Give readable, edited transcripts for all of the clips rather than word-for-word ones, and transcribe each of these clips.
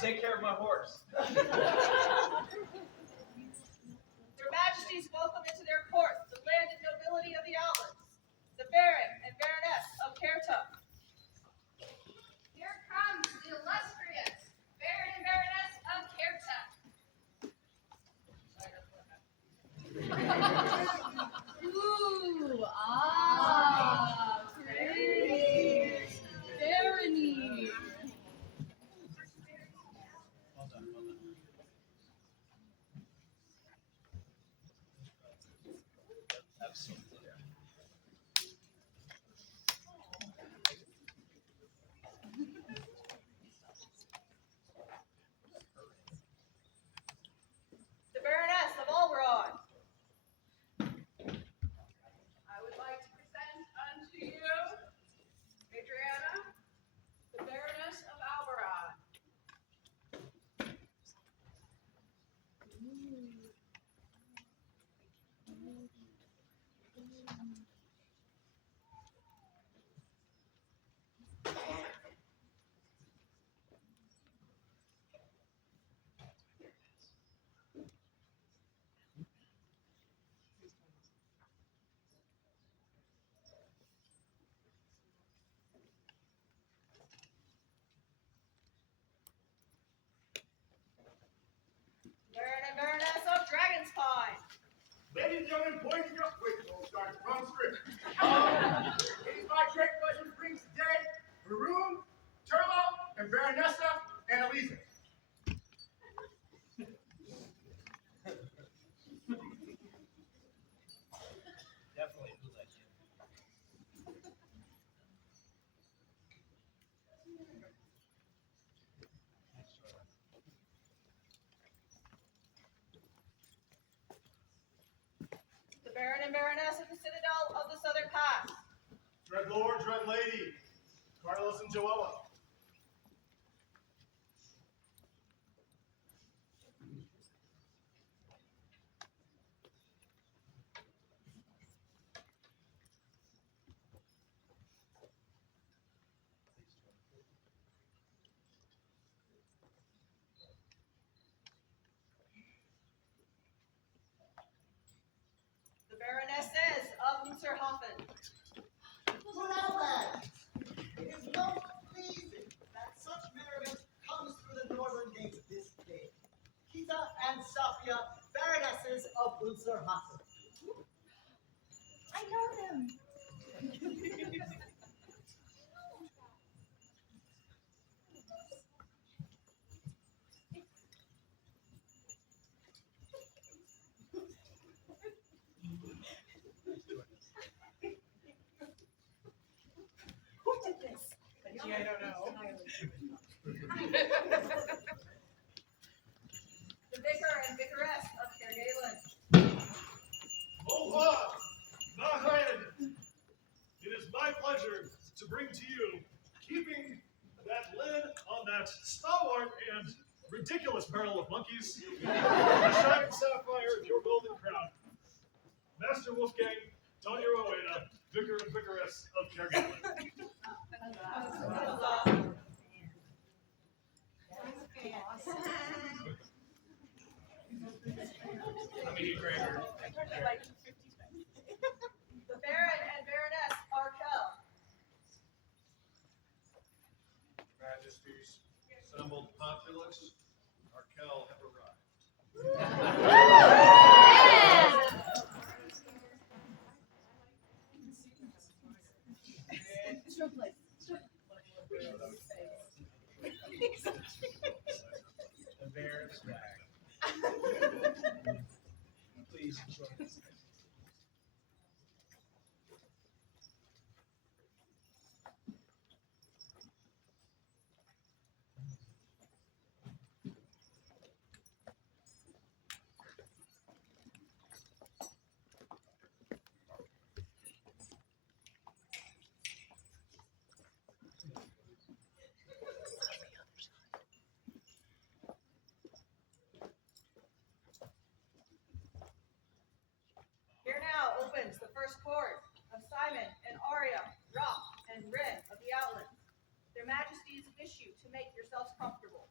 Take care of my horse. Your Majesties welcome into their court the landed nobility of the Outlands, the Baron and Baroness of Kertuck. Here comes the illustrious Baron and Baroness of Kertuck. Ooh, pretty. Barony. The Baroness of Alberon. I would like to present unto you Adriana, the Baroness of Alberon. Baron and Baroness of Dragonspine. Ladies and gentlemen, boys and girls, wait, we'll start from script. It is my great pleasure to bring today Maroon, Turlo, and Baronessa and Eliza. Definitely who let you. The Baron and Baroness of the Citadel of the Southern Pass. Dread Lord, Dread Lady, Carlos and Joella. The Baronesses of Munsterhofen. Lord Outlands, it is most pleasing that such merriment comes through the northern gate this day. Kita and Safia, Baronesses of Munsterhofen. I know them. Who did this? Gee, I don't know. The Vicar and Vicaress of Kergalen. Hola, Nahayan. It is my pleasure to bring to you, keeping that lid on that stalwart and ridiculous barrel of monkeys, the shining sapphire of your golden crown. Master Wolfgang, Tonya Rowena, Vicar and Vicaress of Kergalen. Let me get Gregor. The Baron and Baroness Arkell. Majesties, assembled populace, Arkell have arrived. Stroke play. The bear is back. Please enjoy this. opens the first court of Simon and Aria, Rock and Rin of the Outlands. Their Majesties wish you to make yourselves comfortable.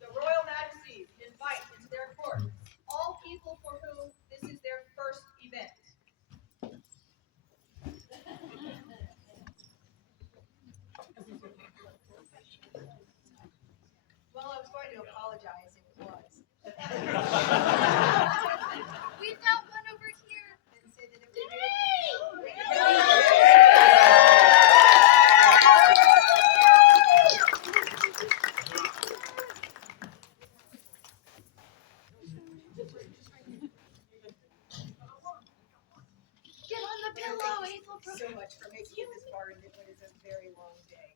The Royal Majesties invite into their court all people for whom this is their first event. Well, I was going to apologize if it was. We've got one over here. And say that it would be. Get on the pillow, Hazel. So much for making it this far into what is a very long day.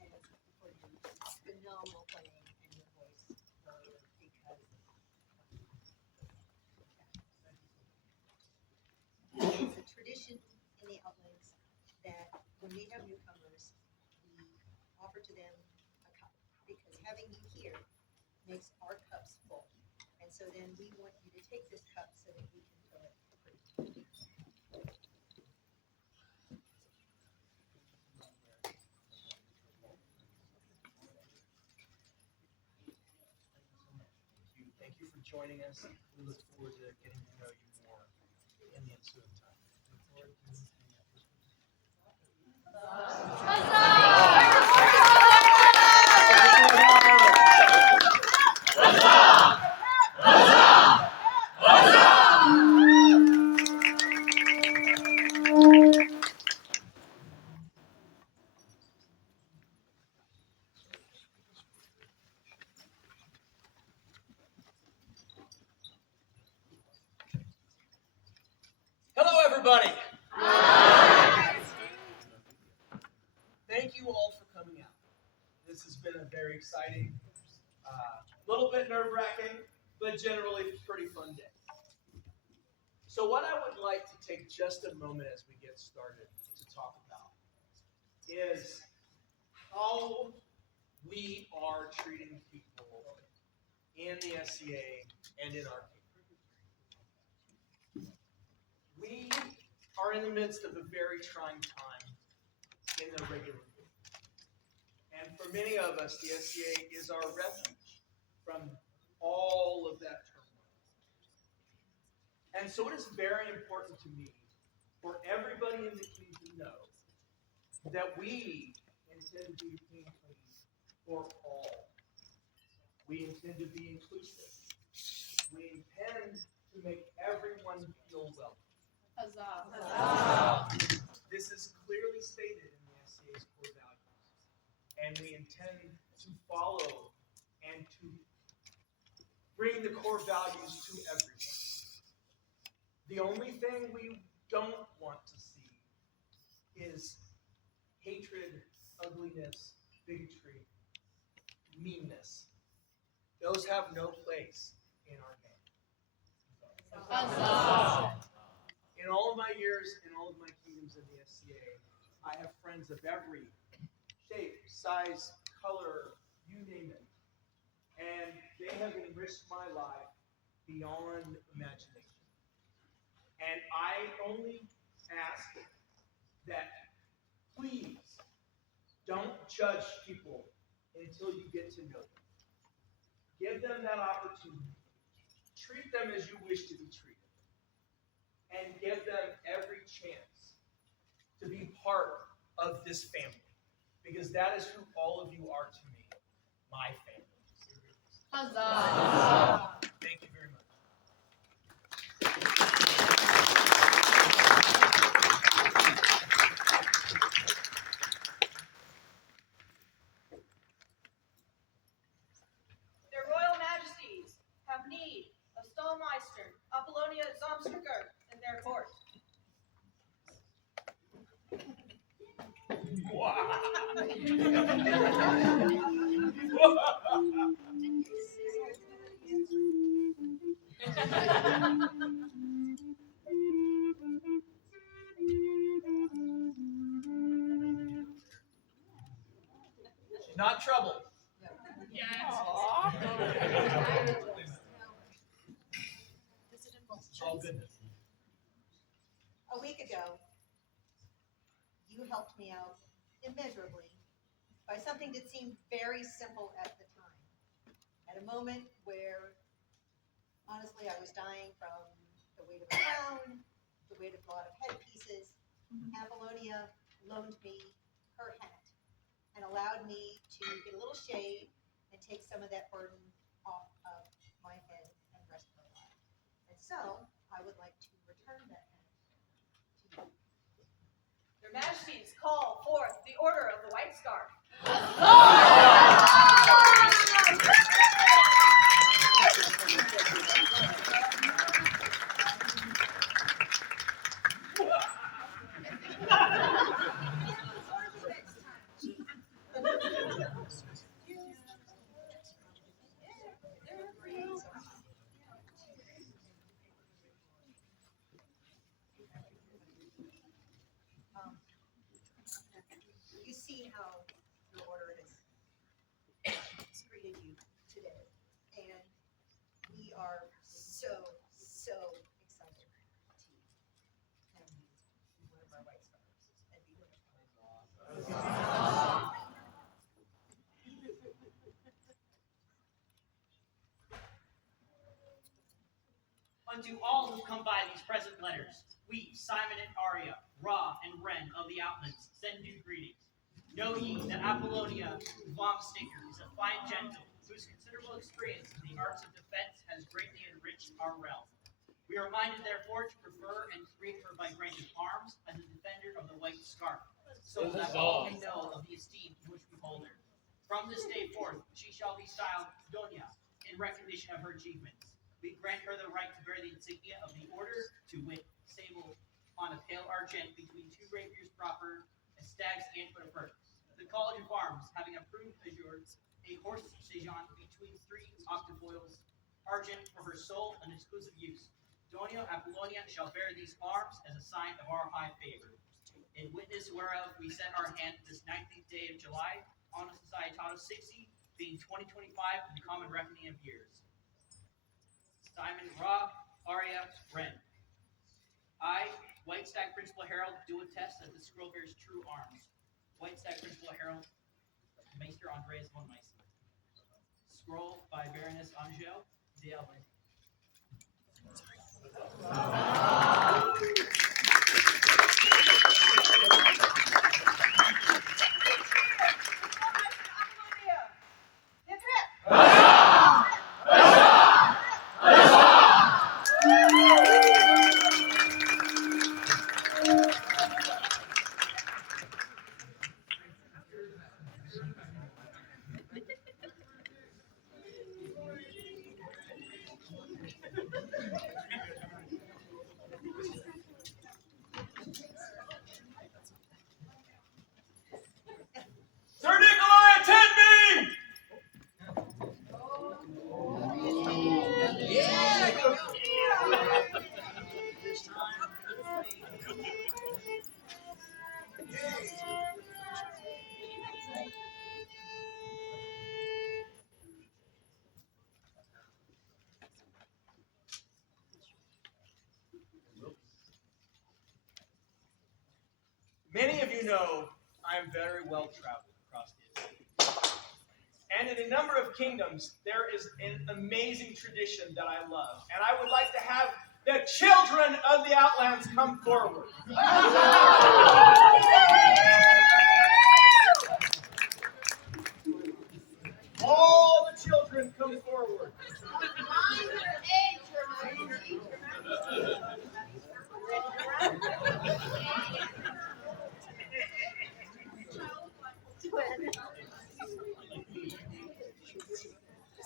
And for your phenomenal playing and your voice. Because it's a tradition in the Outlands that when we have newcomers, we offer to them a cup. Because having you here makes our cups full. And so then we want you to take this cup so that we can fill it free. Thank you for joining us. We look forward to getting to know you more in the ensuing time. Look forward to Hello, everybody. Thank you all for coming out. This has been a very exciting, little bit nerve-wracking, but generally pretty fun day. So what I would like to take just a moment as we get started to talk about is how we are treating people in the SCA and in our kingdom. We are in the midst of a very trying time in the regular year. And for many of us, the SCA is our refuge from all of that turmoil. And so it is very important to me for everybody in the kingdom to know that we intend to be clean for all. We intend to be inclusive. We intend to make everyone feel welcome. Huzzah. This is clearly stated in the SCA's core values, and we intend to follow and to bring the core values to everyone. The only thing we don't want to see is hatred, ugliness, bigotry, meanness. Those have no place in our game. Huzzah. In all of my years, in all of my kingdoms of the SCA, I have friends of every shape, size, color, you name it. And they have enriched my life beyond imagination. And I only ask that please don't judge people until you get to know them. Give them that opportunity. Treat them as you wish to be treated. And give them every chance to be part of this family. Because that is who all of you are to me, my family. Huzzah. Thank you very much. Their Royal Majesties have need of Stallmeister, Apollonia Zomstricker, in their She's not troubled. It's all goodness. A week ago, you helped me out immeasurably by something that seemed very simple at the time. At a moment where, honestly, I was dying from the weight of the crown, the weight of a lot of headpieces, Apollonia loaned me her hat and allowed me to get a little shade and take some of that burden off of my head and rest of my life. And so, I would like to return that hat to you. Your Majesties call forth the Order of the White Scarf. You see how your order has greeted you today, and we are so excited to have you in one of our white scarves and be with us. Unto all who come by these present letters, we, Simon and Aria, Ra and Ren of the Outlands, send due greetings. Know ye that Apollonia Vomsticker is a fine gentle, whose considerable experience in the arts of defense has greatly enriched our realm. We are minded, therefore, to prefer and treat her by granted arms as a defender of the white scarf, so that all may know of the esteem in which we hold her. From this day forth, she shall be styled Doña, in recognition of her achievements. We grant her the right to bear the insignia of the order, to wit, sable on a pale argent between two rapiers proper, a stag's antwood of her. The College of Arms, having approved azures, a horse sejon between three octafoils, argent for her sole and exclusive use. Doña Apollonia shall bear these arms as a sign of our high favor. In witness whereof we set our hand this 19th day of July, on the Societatis 60, being 2025 in the common reckoning of years. Simon, Ra, Aria, Ren. I, White Stag Principal Herald, do attest that the scroll bears true arms. White Stag Principal Herald, Maester Andreas von Meissen. Scroll by Baroness Angel de Alban. Sir Nikolai, attend me! Many of you know I am very well traveled across the Atlantic. And in a number of kingdoms, there is an amazing tradition that I love. And I would like to have the children of the Outlands come forward. All the children come forward.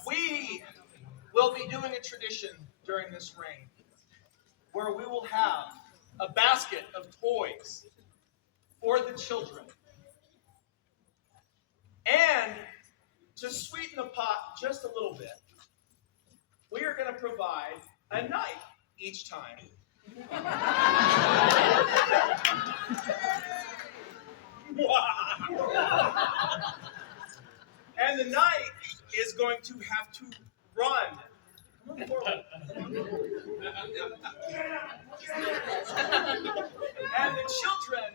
We will be doing a tradition during this reign where we will have a basket of toys for the children. And to sweeten the pot just a little bit, we are going to provide a night each time. And the knight is going to have to run. Come on forward. And the children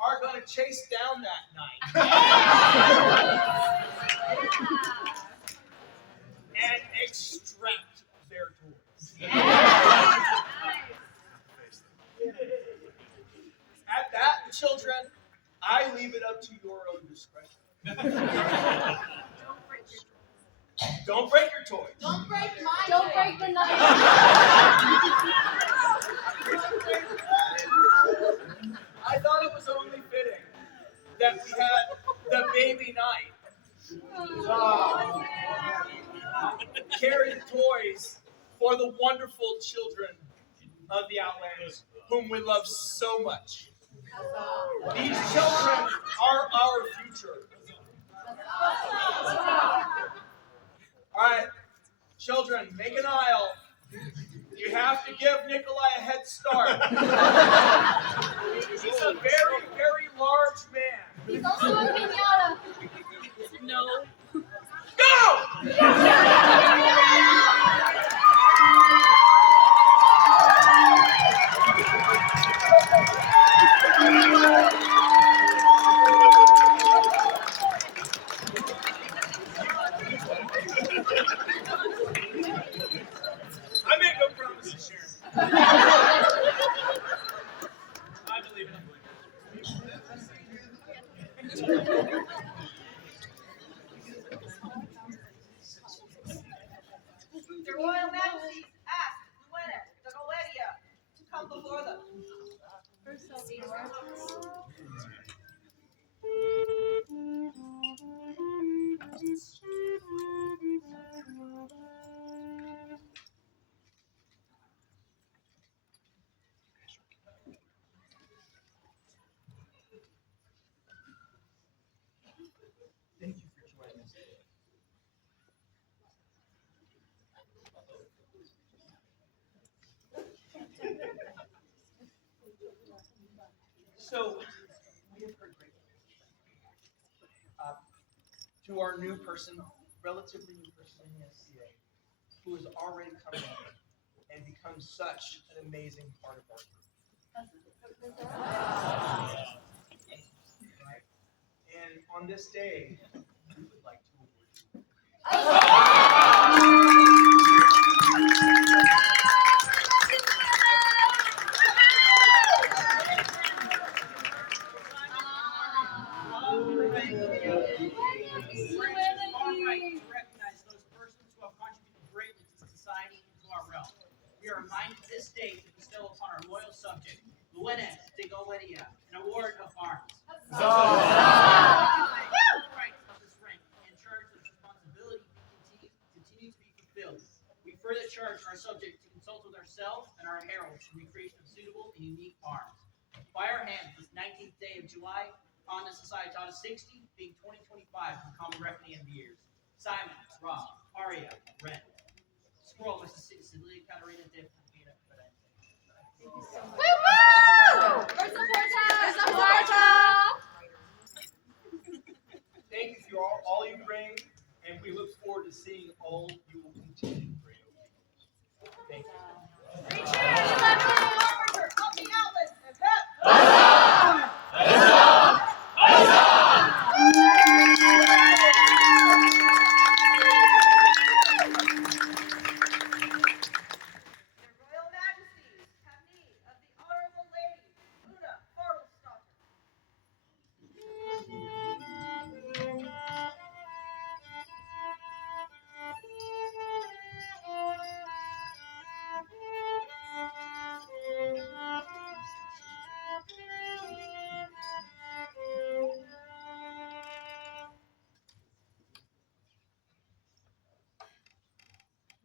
are going to chase down that knight. And extract their toys. At that, children, I leave it up to your own discretion. Don't break your toys. Don't break my Don't break the knife. I thought it was only fitting that we had the baby knight carry the toys for the wonderful children of the Outlands, whom we love so much. These children are our future. All right, children, make an aisle. You have to give Nikolai a head start. He's a very, very large man. He's also a pinata. No. Go! I make no promises, Sharon. I believe in him. Their Royal Majesties ask Luena de Goetia to come before them. Thank you for joining us today. So, we have heard great things. To our new person, relatively new person in the SCA, who has already come in and become such an amazing part of our group. Right? And on this day, we would like to award you. To recognize those persons who have contributed greatly to society and to our realm. We are reminded this day to bestow upon our loyal subject, Luena de Goetia, an award of arms. Rights of this rank and charge of responsibility continue to be fulfilled. We further charge our subject to consult with ourselves and our heralds for the creation of suitable and unique arms. By our hand, this 19th day of July, on the Societas 60, being 2025 from common reckoning of the years. Simon, Rob, Aria, Ren. Scroll, Mrs. Celia Catarina de Pina. Woo-woo! Versa Porta! Thank you for all you bring, and we look forward to seeing all you will continue to bring. Thank you. Three cheers for the officer of the Outlands and hip. Their Royal Majesties have need of the Honorable Lady Luna Bartlesdottir.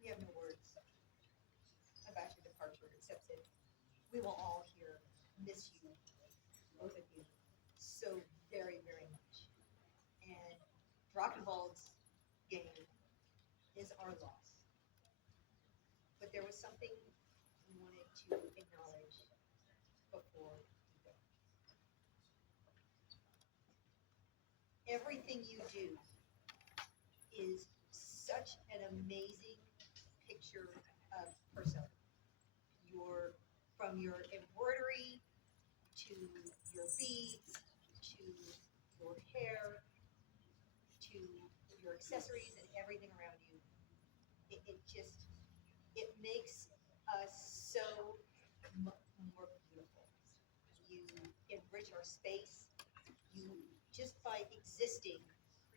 We have no words about your departure, except that we will all here miss you, both of you, so very, very much. And Rock'n'Ball's game is our loss. But there was something we wanted to acknowledge before we go. Everything you do is such an amazing picture of persona. From your embroidery to your beads to your hair to your accessories and everything around you. It makes us so more beautiful. You enrich our space. You, just by existing,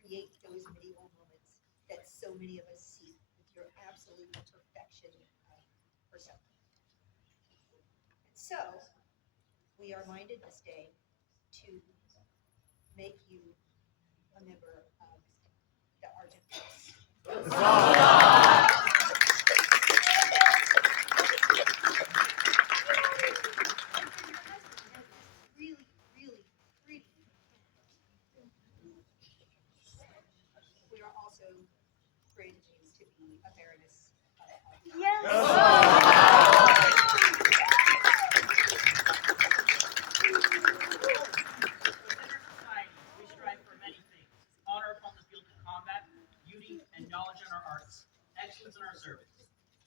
create those medieval moments that so many of us seek with your absolute perfection of persona. So, we are minded this day to make you a member of the Argent House. Really, really, really. We are also granted you to be a baroness of Outlands. Within our society, we strive for many things: honor upon the field of combat, beauty and knowledge in our arts, excellence in our service.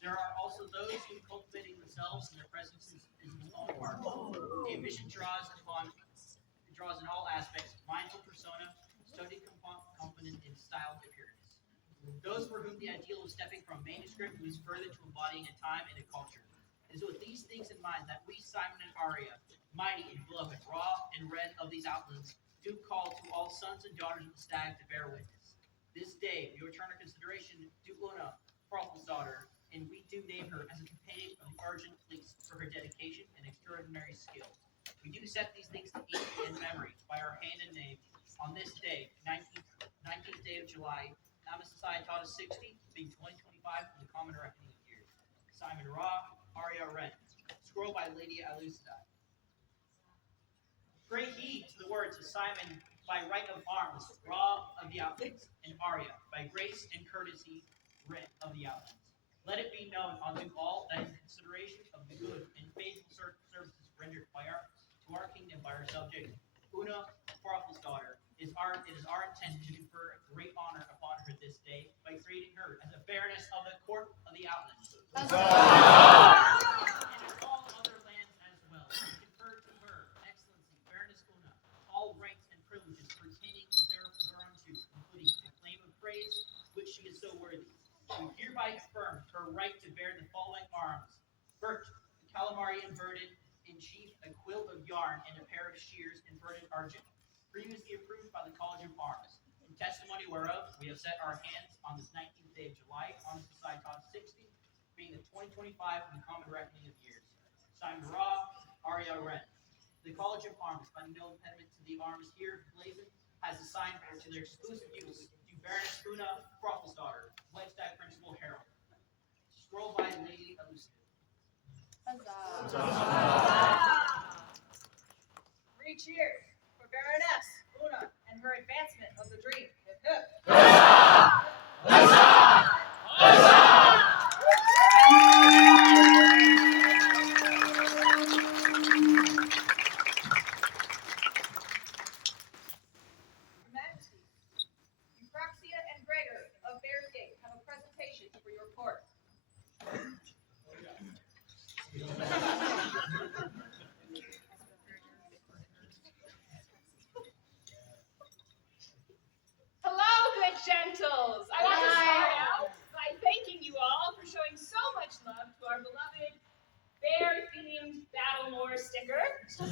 There are also those who, cultivating themselves and their presence is his own part. The ambition draws in all aspects, mindful persona, studied component in style and appearance. Those for whom the ideal of stepping from manuscript moves further to embodying a time and a culture. It is with these things in mind that we, Simon and Aria, mighty and beloved, raw and red of these outlands, do call to all sons and daughters of the stag to bear witness. This day we return our consideration to Una, Frothel's daughter, and we do name her as a companion of the Argent Fleece for her dedication and extraordinary skill. We do set these things to ink and memory by our hand and name on this day, 19th day of July, Nama Societas 60, being 2025 for the common reckoning of years. Simon Ra, Aria Ren. Scroll by Lady Alucida. Great heed to the words of Simon by right of arms, Ra of the Outlands, and Aria by grace and courtesy, Ren of the Outlands. Let it be known unto all that in consideration of the good and faithful services rendered by our kingdom by our subject, Una, Frothel's daughter, it is our intent to confer great honor upon her this day by creating her as a baroness of the court of the Outlands. And in all other lands as well, we confer to her, Excellency, Baroness Una, all rights and privileges pertaining thereunto, including a claim of praise, which she is so worthy. We hereby affirm her right to bear the following arms: Bert, the calamari inverted in chief, a quilt of yarn, and a pair of shears inverted argent, previously approved by the College of Arms. In testimony whereof, we have set our hands on this 19th day of July on the Societas 60, being the 2025 in the common reckoning of years. Simon Ra, Aria Ren. The College of Arms, finding no impediment to the arms here blazoned, has assigned to their exclusive use to Baroness Una, Frothel's daughter, White Stag Principal Herald. Scroll by Lady Alucida. Three cheers for Baroness Una and her advancement of the dream. Hip, hip. Your Majesty, Euphraxia and Gregor of Bearsgate have a presentation for your court. Hello, good gentles. I want to start out by thanking you all for showing so much love to our beloved bear-themed Battlemore sticker. So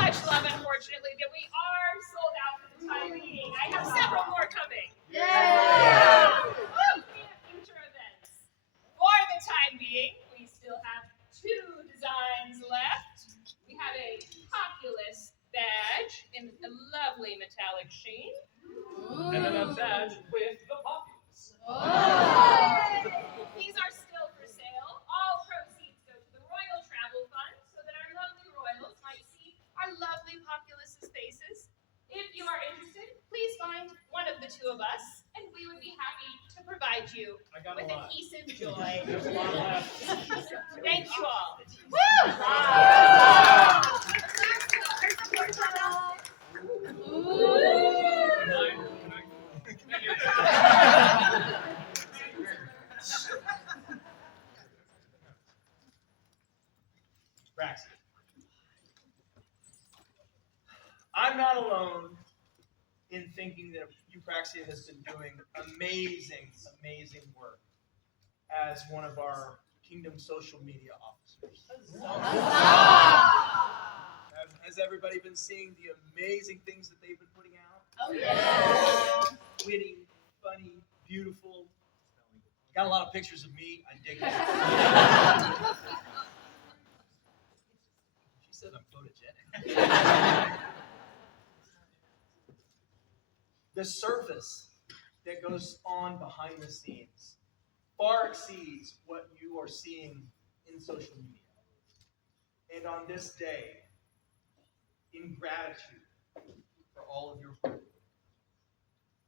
much love, unfortunately, that we are sold out for the time being. I have several more coming. We'll be at future events. For the time being, we still have 2 designs left. We have a Populous badge in a lovely metallic sheen. And then a badge with the populace. These are still for sale. All proceeds go to the Royal Travel Fund so that our lovely royals might see our lovely populace's faces. If you are interested, please find one of the 2 of us got with a lot. adhesive joy. There's a lot left. Thank you all. Thank you. Braxton. I'm not alone in thinking that Eupraxia has been doing amazing, amazing work as one of our Kingdom social media officers. Has everybody been seeing the amazing things that they've been putting out? Oh yeah. Witty, funny, beautiful. Got a lot of pictures of me. I dig it. She said I'm photogenic. The service that goes on behind the scenes far exceeds what you are seeing in social media. And on this day, in gratitude for all of your work,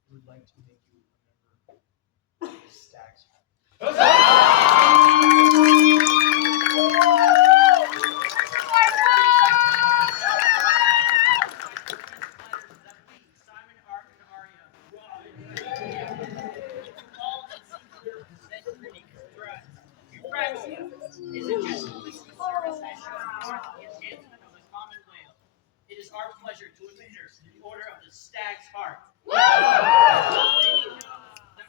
we would like to make you a member of the Stags Simon, Art, and Aria, Raw, to all that seek your send greetings throughout. Euphrasia isn't just a list of service as shown forth the enhancement of the common whale. It is our pleasure to administer the order of the Stag's Heart. That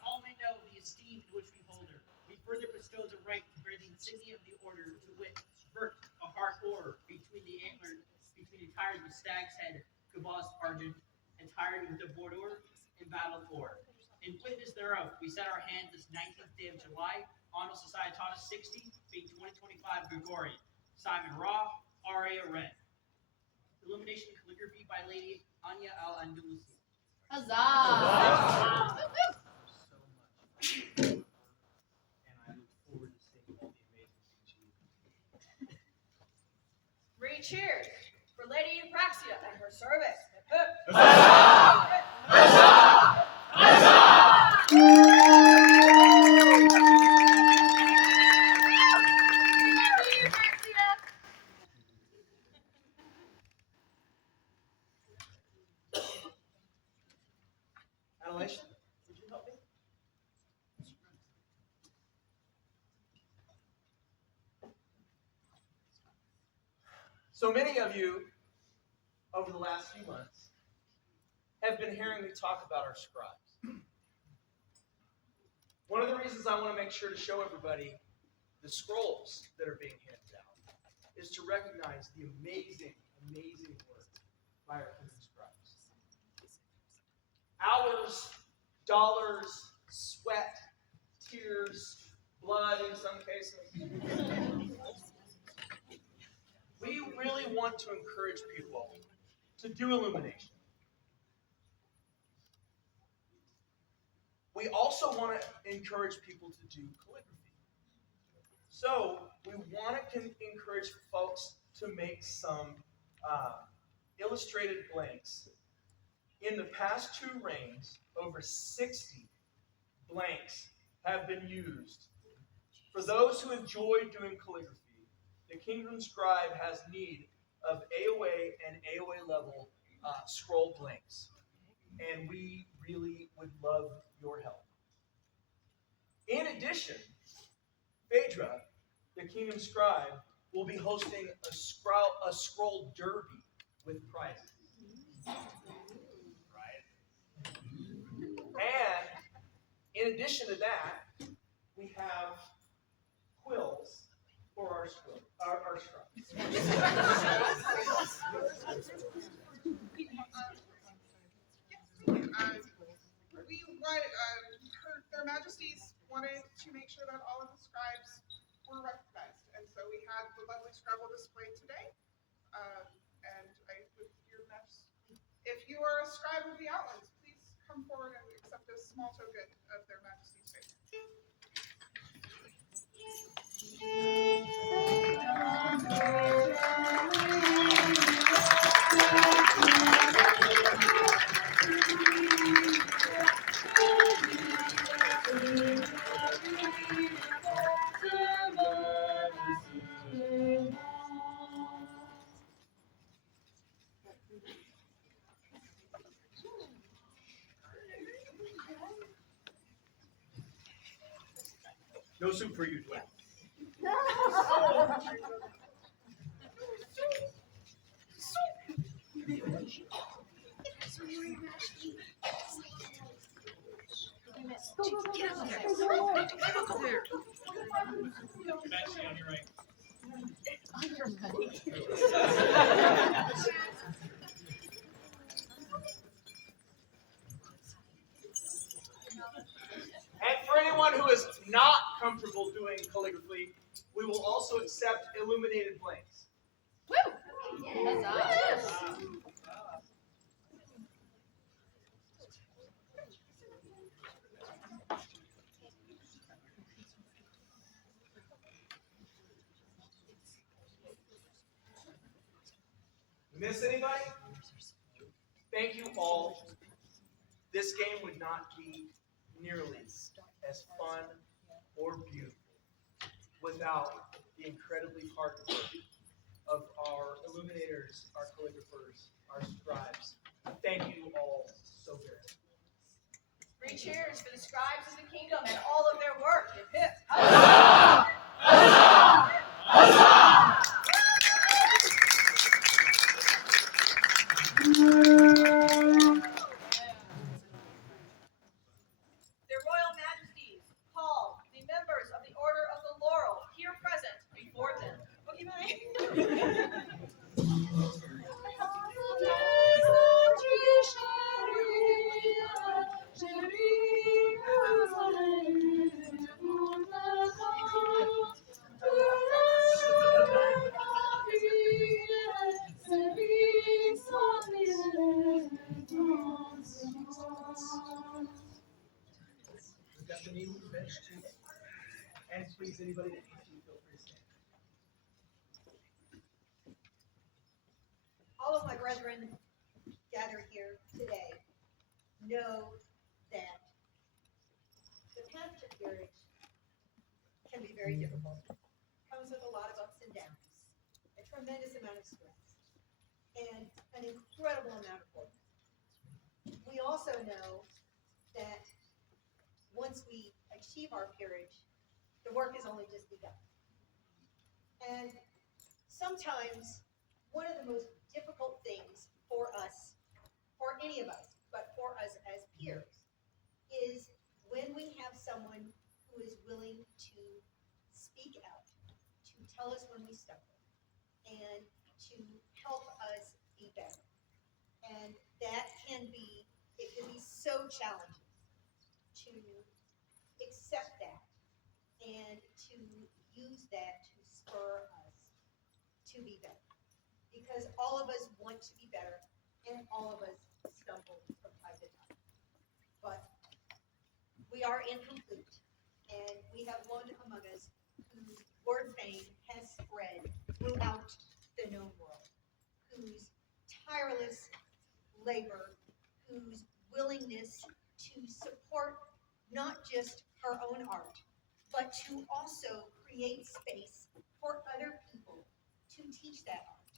all may know the esteem in which we hold her. We further bestow the right to bear the insignia of the order, to wit, vert, a heart or between the antlers, between the tires of the stag's head, kiboshed argent, and tired with the border in battle for. In witness thereof, we set our hand this 19th day of July, Anno Societatis 60, being 2025 Gregorian. Simon Ra, Aria Ren. Illumination and calligraphy by Lady Anya Al-Andalusi. Huzzah! so much. And I look forward to seeing all the amazing things you do. 3 cheers for Lady Eupraxia and her service. Adelaide, would you help me? So many of you, over the last few months, have been hearing me talk about our scribes. One of the reasons I want to make sure to show everybody the scrolls that are being handed out is to recognize the amazing, amazing work by our kingdom scribes. Hours, dollars, sweat, tears, blood in some cases. We really want to encourage people to do illumination. We also want to encourage people to do calligraphy. So we want to encourage folks to make some illustrated blanks. In the past 2 reigns, over 60 blanks have been used. For those who enjoy doing calligraphy, the Kingdom Scribe has need of AOA and AOA level scroll blanks. And we really would love your help. In addition, Phaedra, the Kingdom Scribe, will be hosting a scroll derby with prizes. And in addition to that, we have quills for our scribes. Their Majesties wanted to make sure that all of the scribes were recognized, and so we had the lovely Scrabble display today. And I would, Your Majesty, if you are a scribe of the Outlands, please come forward and accept a small token of their Majesty's favor. soup for you, Dwayne. Majesty, on your right. And for anyone who is not comfortable doing calligraphy, we will also accept illuminated blanks. Huzzah. Miss anybody? Thank you all. This game would not be nearly as fun or beautiful without the incredibly hard work of our illuminators, our calligraphers, our scribes. Thank you all so very much. Three cheers for the scribes of the kingdom and all of their work. Hip, hip. Their Royal Majesties call the members of the Order of the Laurel here present before them. We've got the new bench too. And please, anybody that needs to, feel free to stand. All of my brethren gathered here today know that the path to peerage can be very difficult. Comes with a lot of ups and downs, a tremendous amount of stress, and an incredible amount of work. We also know that once we achieve our peerage, the work is only just begun. And sometimes one of the most difficult things for us, for any of us, but for us as peers, is when we have someone who is willing to speak out, to tell us when we stumble, and to help us be better. And that can be, it can be so challenging to accept that and to use that to spur us to be better. Because all of us want to be better, and all of us stumble from time to time. But we are incomplete, and we have one among us whose word fame has spread throughout the known world, whose tireless labor, whose willingness to support not just her own art, but to also create space for other people to teach that art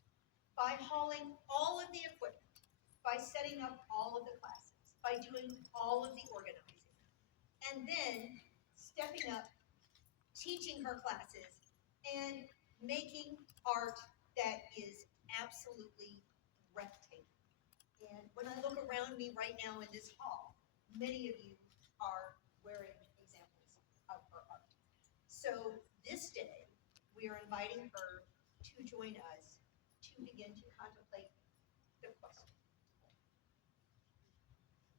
by hauling all of the equipment, by setting up all of the classes, by doing all of the organizing, and then stepping up, teaching her classes, and making art that is absolutely breathtaking. And when I look around me right now in this hall, many of you are wearing examples of her art. So this day, we are inviting her to join us to begin to contemplate the question.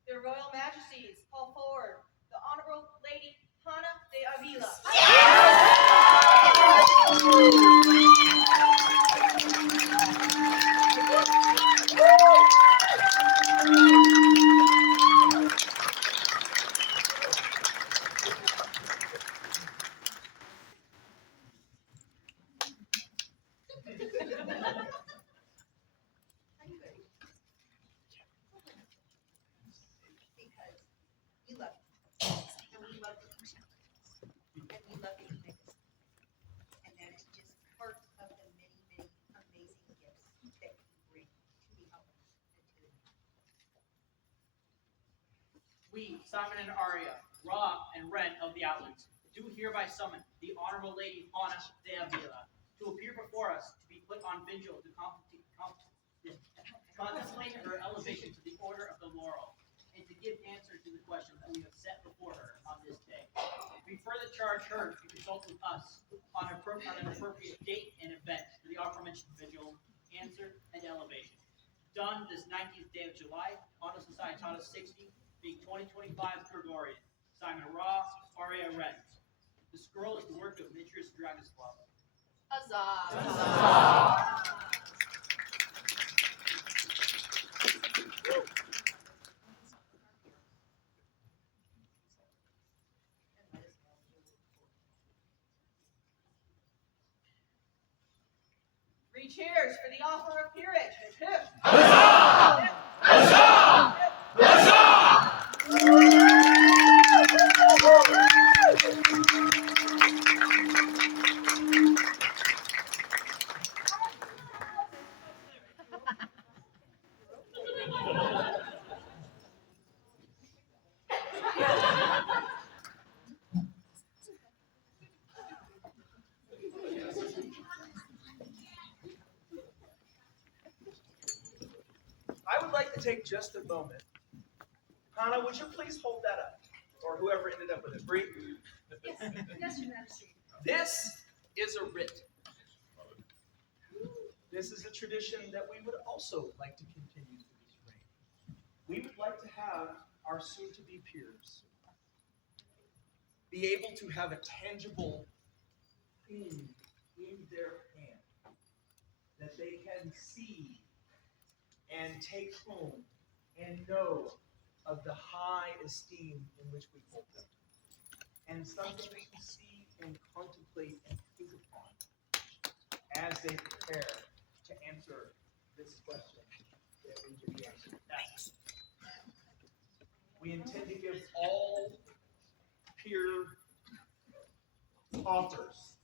Their Royal Majesties call forward the Honorable Lady Hannah de Avila. Because we love you, and we love that you challenge us, and we love that you make us think. And that is just part of the many, many amazing gifts that you bring to the Outlands and to the nation. We, Simon and Aria, Ra and Ren of the Outlands, do hereby summon the Honorable Lady Juana de Avila to appear before us to be put on vigil to contemplate her elevation to the Order of the Laurel and to give answer to the questions that we have set before her on this day. We further charge her to consult with us on an appropriate date and event for the aforementioned vigil, answer, and elevation. Done this 19th day of July, Honor Societatis 60, being 2025 Gregorian. Simon Ra, Aria Ren. The scroll is the work of Mitrius Dragoslav. Huzzah! Three cheers for the offer of peerage. Hip, hip. Huzzah! Huzzah! I would like to take just a moment. Hannah, would you please hold that up? Or whoever ended up with it. Bree? Yes, Your Majesty. This is a writ. This is a tradition that we would also like to continue through this reign. We would like to have our soon-to-be peers be able to have a tangible thing in their hand that they can see and take home and know of the high esteem in which we hold them. And something to see and contemplate and think upon as they prepare to answer this question that we just answered. We intend to give all peer authors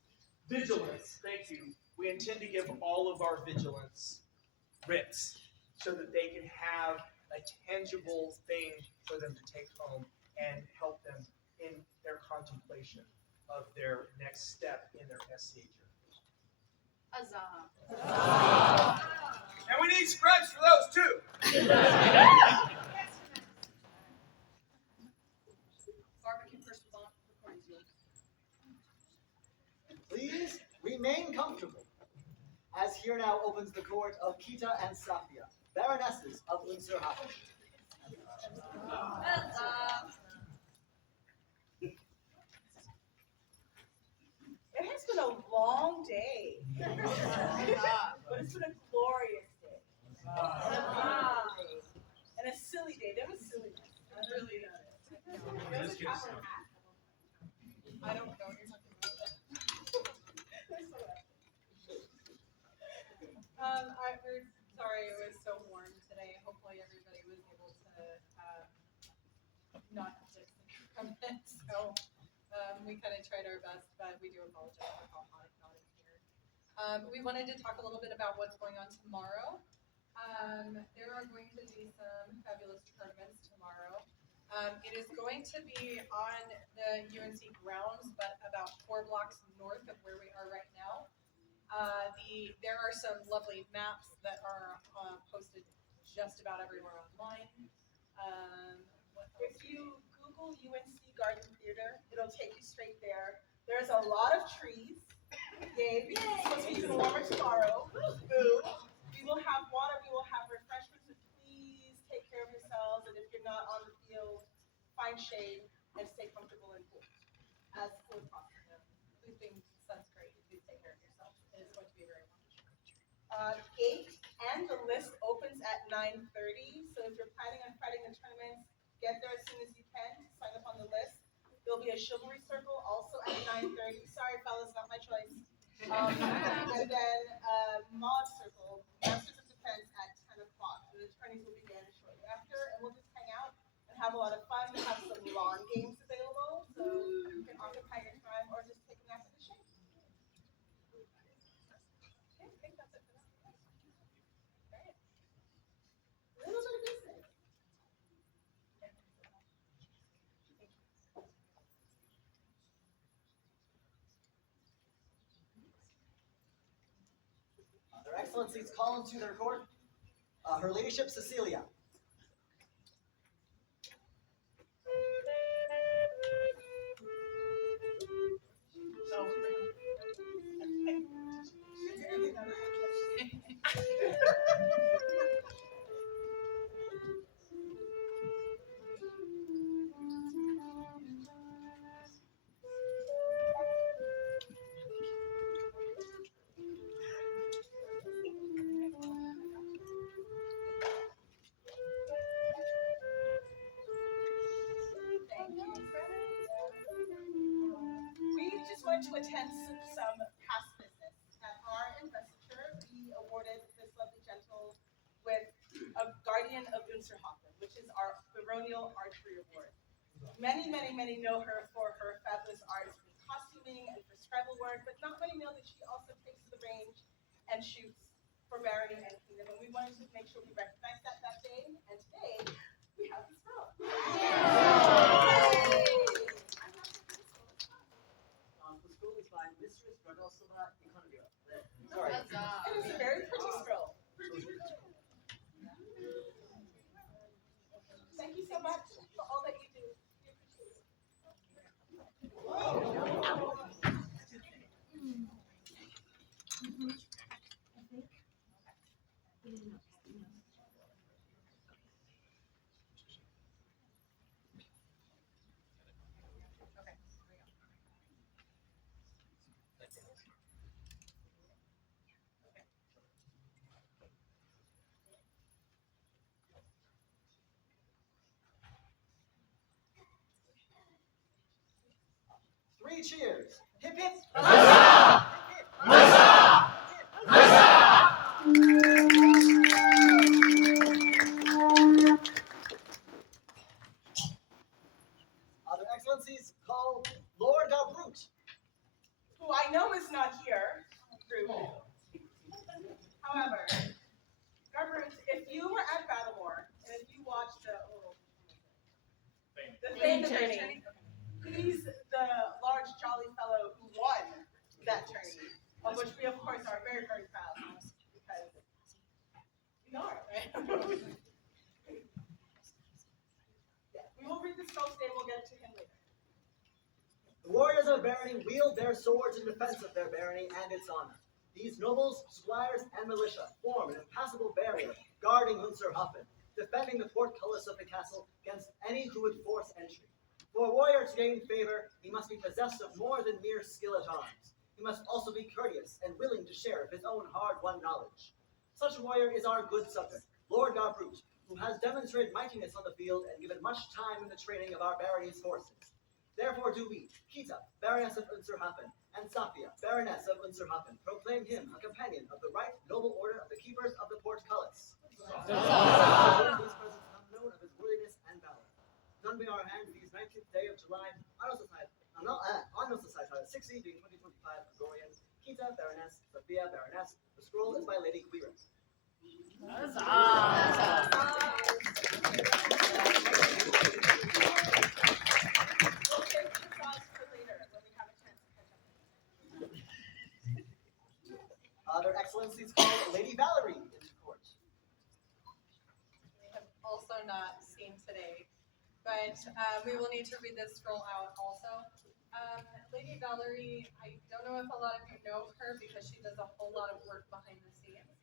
vigilance. Thank you. We intend to give all of our vigilance writs so that they can have a tangible thing for them to take home and help them in their contemplation of their next step in their SCA journey. Huzzah! And we need scribes for those too. Barbecue first was on. Recording's yours. Please remain comfortable, as here now opens the court of Kita and Safia, Baronesses of Windsor-Happel. It has been a long day. But it's been a glorious day. And a silly day. There was silliness. Really nice. I don't know what you're talking about. We're sorry it was so warm today. Hopefully everybody was able to not have to come in. So we kind of tried our best, but we do apologize for how hot it got in here. We wanted to talk a little bit about what's going on tomorrow. There are going to be some fabulous tournaments tomorrow. It is going to be on the UNC grounds, but about 4 blocks north of where we are right now. There are some lovely maps that are posted just about everywhere online. If you Google UNC Garden Theater, it'll take you straight there. There's a lot of trees. Yay, because it's supposed to be even warmer tomorrow. Boo. We will have water, we will have refreshments, so please take care of yourselves. And if you're not on the field, find shade and stay comfortable and cool as cool as possible. Please being sun's great. Please take care of yourself. It is going to be very wonderful. Gate and the list opens at 9:30. So if you're planning on fighting the tournaments, get there as soon as you can. Sign up on the list. There'll be a chivalry circle also at 9:30. Sorry, fellas, not my choice. And then mod circle, Masters of Defense at 10 o'clock. The attorneys will begin shortly after, and we'll just hang out and have a lot of fun. We have some lawn games available, so you can occupy your time or just take a nap in the shade. Okay, I think that's it for now. All right. Those are the business. Excellencies call into their court Her Ladyship Cecilia. Thank you. We just wanted to attend some past business. At our investiture, we awarded this lovely gentle with a Guardian of Unserhofen, which is our baronial archery award. Many, many, many know her for her fabulous arts in costuming and for scribal work, but not many know that she also takes the range and shoots for barony and kingdom. And we wanted to make sure we recognize that day. And today, we have this girl. The school is by Mistress Radosova Economia. Sorry. It is a very pretty scroll. Thank you so much for all that you do. We appreciate it. Three cheers. Hip hip. Other Excellencies call Lord Brute. Who I know is not here. Rude. However, Garbrut, if you were at Battlemore and if you watched the Fame tourney, he's the large jolly fellow who won that tourney, of which we of course are very, very proud because we are, right? Yeah, we will read the scroll today, we'll get to him later. The warriors of barony wield their swords in defense of their barony and its honor. These nobles, squires, and militia form an impassable barrier guarding Unserhofen, defending the portcullis of the castle against any who would force entry. For a warrior to gain favor, he must be possessed of more than mere skill at arms. He must also be courteous and willing to share of his own hard-won knowledge. Such a warrior is our good subject, Lord Garbrut, who has demonstrated mightiness on the field and given much time in the training of our barony's forces. Therefore do we, Kita, Baroness of Unserhofen, and Safia, Baroness of Unserhofen, proclaim him a companion of the right noble order of the keepers of the portcullis. These presents have known of his worthiness and valor. None be our hand these 19th day of July, Anno Society 60 being 2025 Gregorian, Kita, Baroness, Safia, Baroness. The scroll is by Lady Queeran. We'll take the applause for later when we have a chance to catch up. Other Excellencies call Lady Valerie into court. We have also not seen today, but we will need to read this scroll out also. Lady Valerie, I don't know if a lot of you know her because she does a whole lot of work behind the scenes.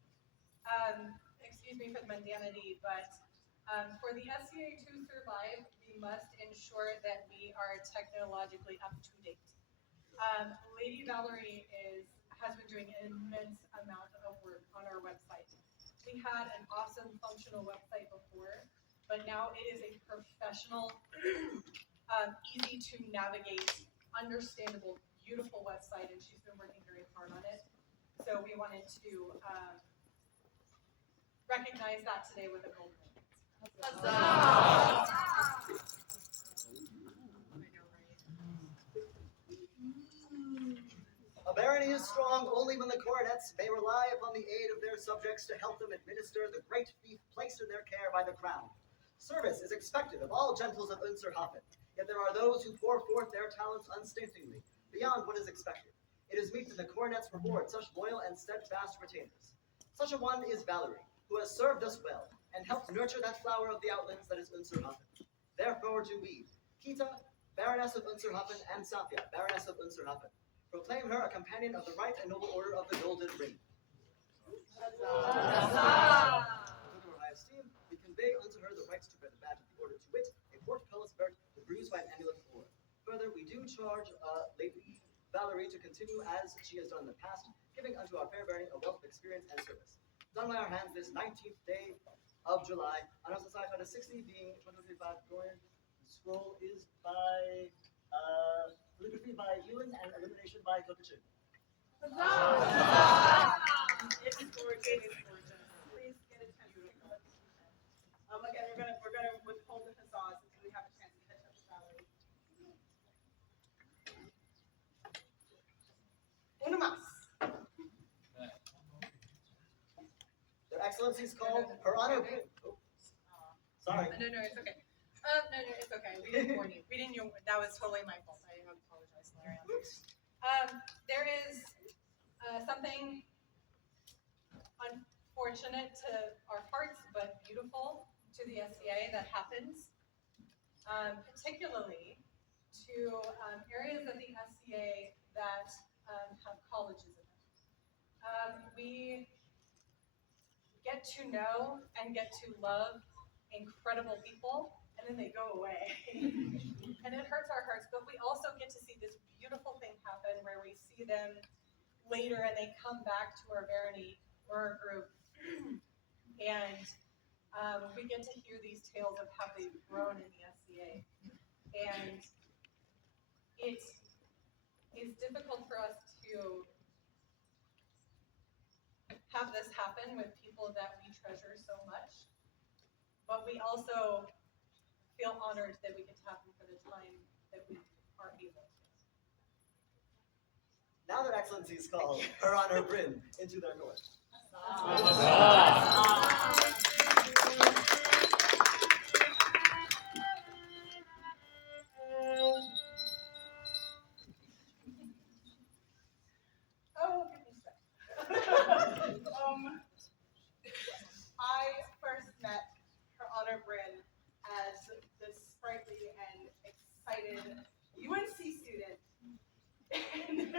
Excuse me for the mundanity, but for the SCA to survive, we must ensure that we are technologically up to date. Lady Valerie has been doing an immense amount of work on our website. We had an awesome functional website before, but now it is a professional, easy to navigate, understandable, beautiful website, and she's been working very hard on it. So we wanted to recognize that today with a gold medal. A barony is strong only when the coronets may rely upon the aid of their subjects to help them administer the great fief placed in their care by the crown. Service is expected of all gentles of Unserhofen, yet there are those who pour forth their talents unstintingly, beyond what is expected. It is meet that the coronets reward such loyal and steadfast retainers. Such a one is Valerie, who has served us well and helped nurture that flower of the Outlands that is Unserhafen. Therefore do we, Kita, Baroness of Unserhafen, and Safia, Baroness of Unserhafen, proclaim her a companion of the right and noble order of the Golden Ring. Because of her high esteem, we convey unto her the right to bear the badge of the order, to wit, a portcullis belt, the bruised by an amulet of ore. Further, we do charge Lady Valerie to continue as she has done in the past, giving unto our fair baronet a wealth of experience and service. Done by our hands this 19th day of July, on our society on the 60 being 2025 Gorian. The scroll is by calligraphy by Ewan and illumination by Kokachin. It's gorgeous. It's gorgeous. Please get a chance to take a look. Again, we're gonna withhold the huzzahs until we have a chance to catch up with Valerie. Una más. Their Excellencies called Her Honor. Oh, sorry. No, it's okay. No, it's okay. We didn't warn you. That was totally my fault. I apologize, Larry. There is something unfortunate to our hearts, but beautiful to the SCA that happens, particularly to areas of the SCA that have colleges in them. We get to know and get to love incredible people, and then they go away. And it hurts our hearts, but we also get to see this beautiful thing happen where we see them later and they come back to our barony or our group. And we get to hear these tales of how they've grown in the SCA. And it is difficult for us to have this happen with people that we treasure so much, but we also feel honored that we get to have them for the time that we are able to. Now their Excellencies call Her Honor Bryn into their north. Oh, goodness. I first met Her Honor Bryn as this sprightly and excited UNC student. And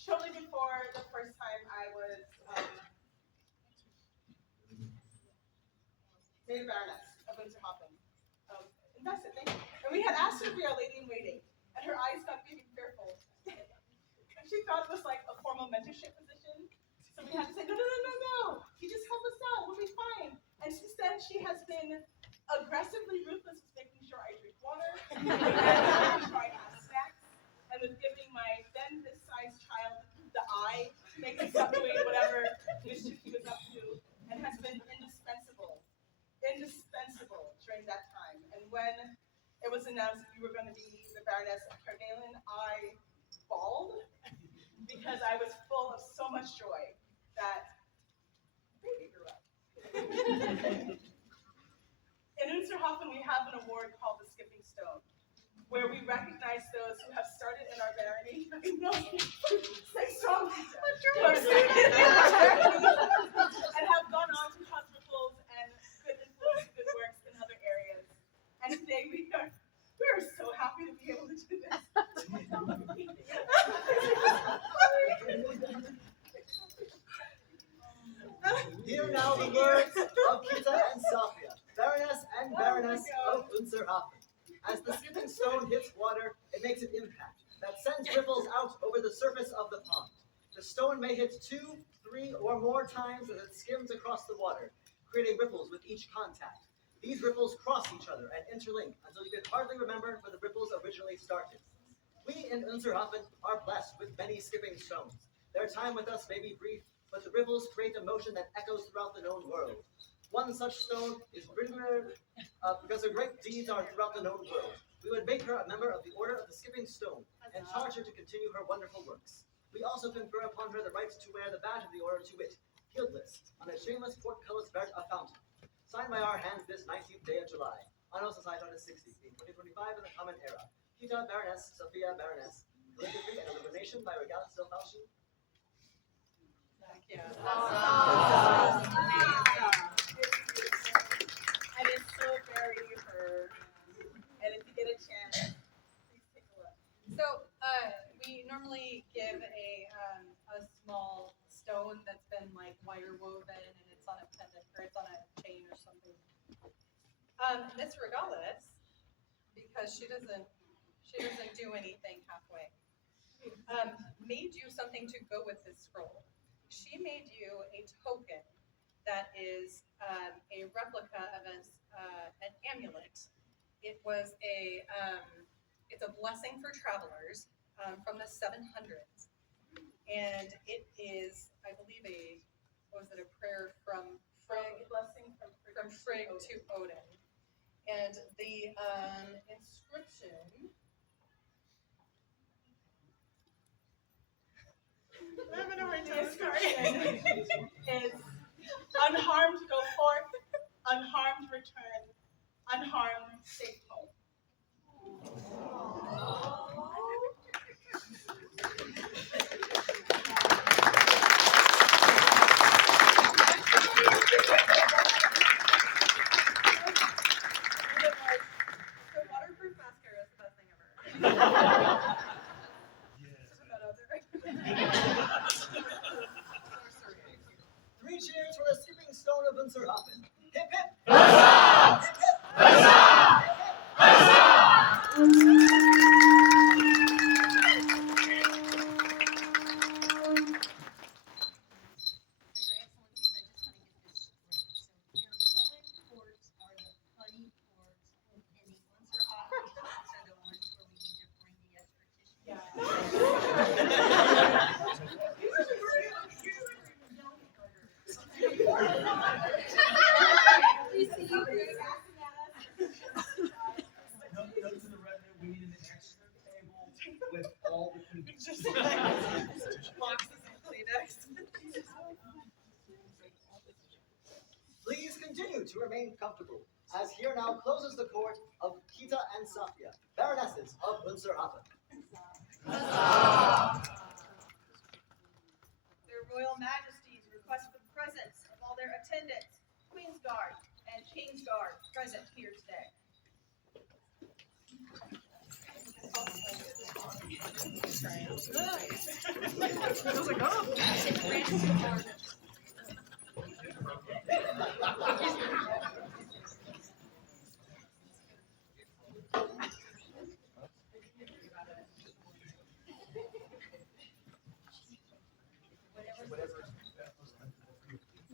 shortly before the first time I was made a baroness of Winterhoffen. Invested, thank you. And we had asked her to be our lady in waiting, and her eyes got big and fearful. And she thought it was like a formal mentorship position. So we had to say, no. You just help us out. We'll be fine. And since then, she has been aggressively ruthless with making sure I drink water, and making sure I have snacks, and with giving my then this size child the eye to make him stop doing whatever mischief he was up to, and has been indispensable during that time. And when it was announced that we were going to be the Baroness of Carnalen, I bawled because I was full of so much joy that baby grew up. In Unserhofen, we have an award called the Skipping Stone, where we recognize those who have started in our barony. Stay strong, who have started in our barony and have gone on to cause ripples and good influence, good works in other areas. And today we are so happy to be able to do this. Hear now the words of Kita and Safia, Baroness and Baroness of Unserhafen. As the skipping stone hits water, it makes an impact that sends ripples out over the surface of the pond. The stone may hit 2, 3, or more times as it skims across the water, creating ripples with each contact. These ripples cross each other and interlink until you can hardly remember where the ripples originally started. We in Unserhafen are blessed with many skipping stones. Their time with us may be brief, but the ripples create a motion that echoes throughout the known world. One such stone is Brindler, because her great deeds are throughout the known world. We would make her a member of the Order of the Skipping Stone and charge her to continue her wonderful works. We also confer upon her the right to wear the badge of the Order, to wit, Guildless, on a shameless portcullis vert a fountain. Signed by our hands this 19th day of July, Anno Societas 60, being 2025 in the Common Era. Kita Baroness, Sophia Baroness, calligraphy and illumination by Regalis Delfauci. Thank you. wire woven and it's on a pendant or it's on a chain or something. Miss Regalis, because she doesn't do anything halfway, made you something to go with this scroll. She made you a token that is a replica of an amulet. It was it's a blessing for travelers from the 700s, and it is, I believe, a prayer from Frigg, Blessing from Frigg to Odin, and the inscription. I don't know where to start. Is unharmed go forth, unharmed return, unharmed safe home. The waterproof mascara is the best thing ever. Isn't that out there? Three cheers for the skipping stone of Unserhafen. Hip hip! Your Excellencies, I just want to get this straight. So your Galen courts are the funny courts, and the Unserhafen courts are the ones where we need to bring the extra tissue. Note to the revenue, we need an extra table with all the Just Boxes of Kleenex. Please continue to remain comfortable, as here now closes the court of Kita and Safia, Baronesses of Unserhafen. Their Royal Majesties request the presence of all their attendants, Queen's Guard and King's Guard present here today.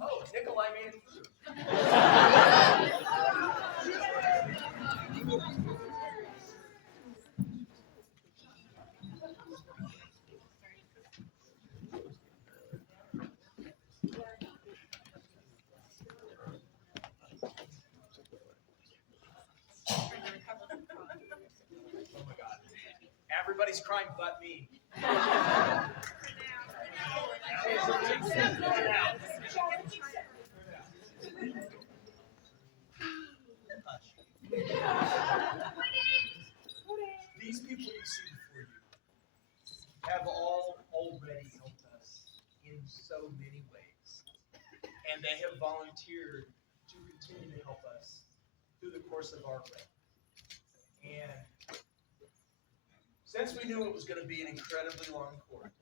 Oh, Nikolai made it through. Oh my God. Everybody's crying but me. These people you see before you have all already helped us in so many ways. And they have volunteered to continue to help us through the course of our reign. And since we knew it was going to be an incredibly long court,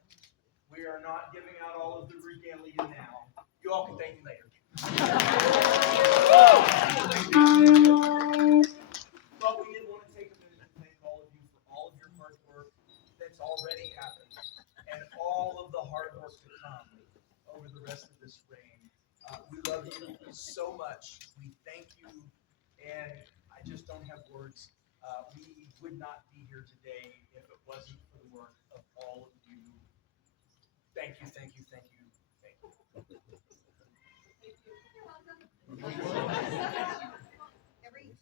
we are not giving out all of the regalia now. You all can thank me later. But we did want to take a minute to thank all of you for all of your hard work that's already happened and all of the hard work to come over the rest of this reign. We love you so much. We thank you, and I just don't have words. We would not be here today if it wasn't for the work of all of you. Thank you, thank you, thank you, thank you.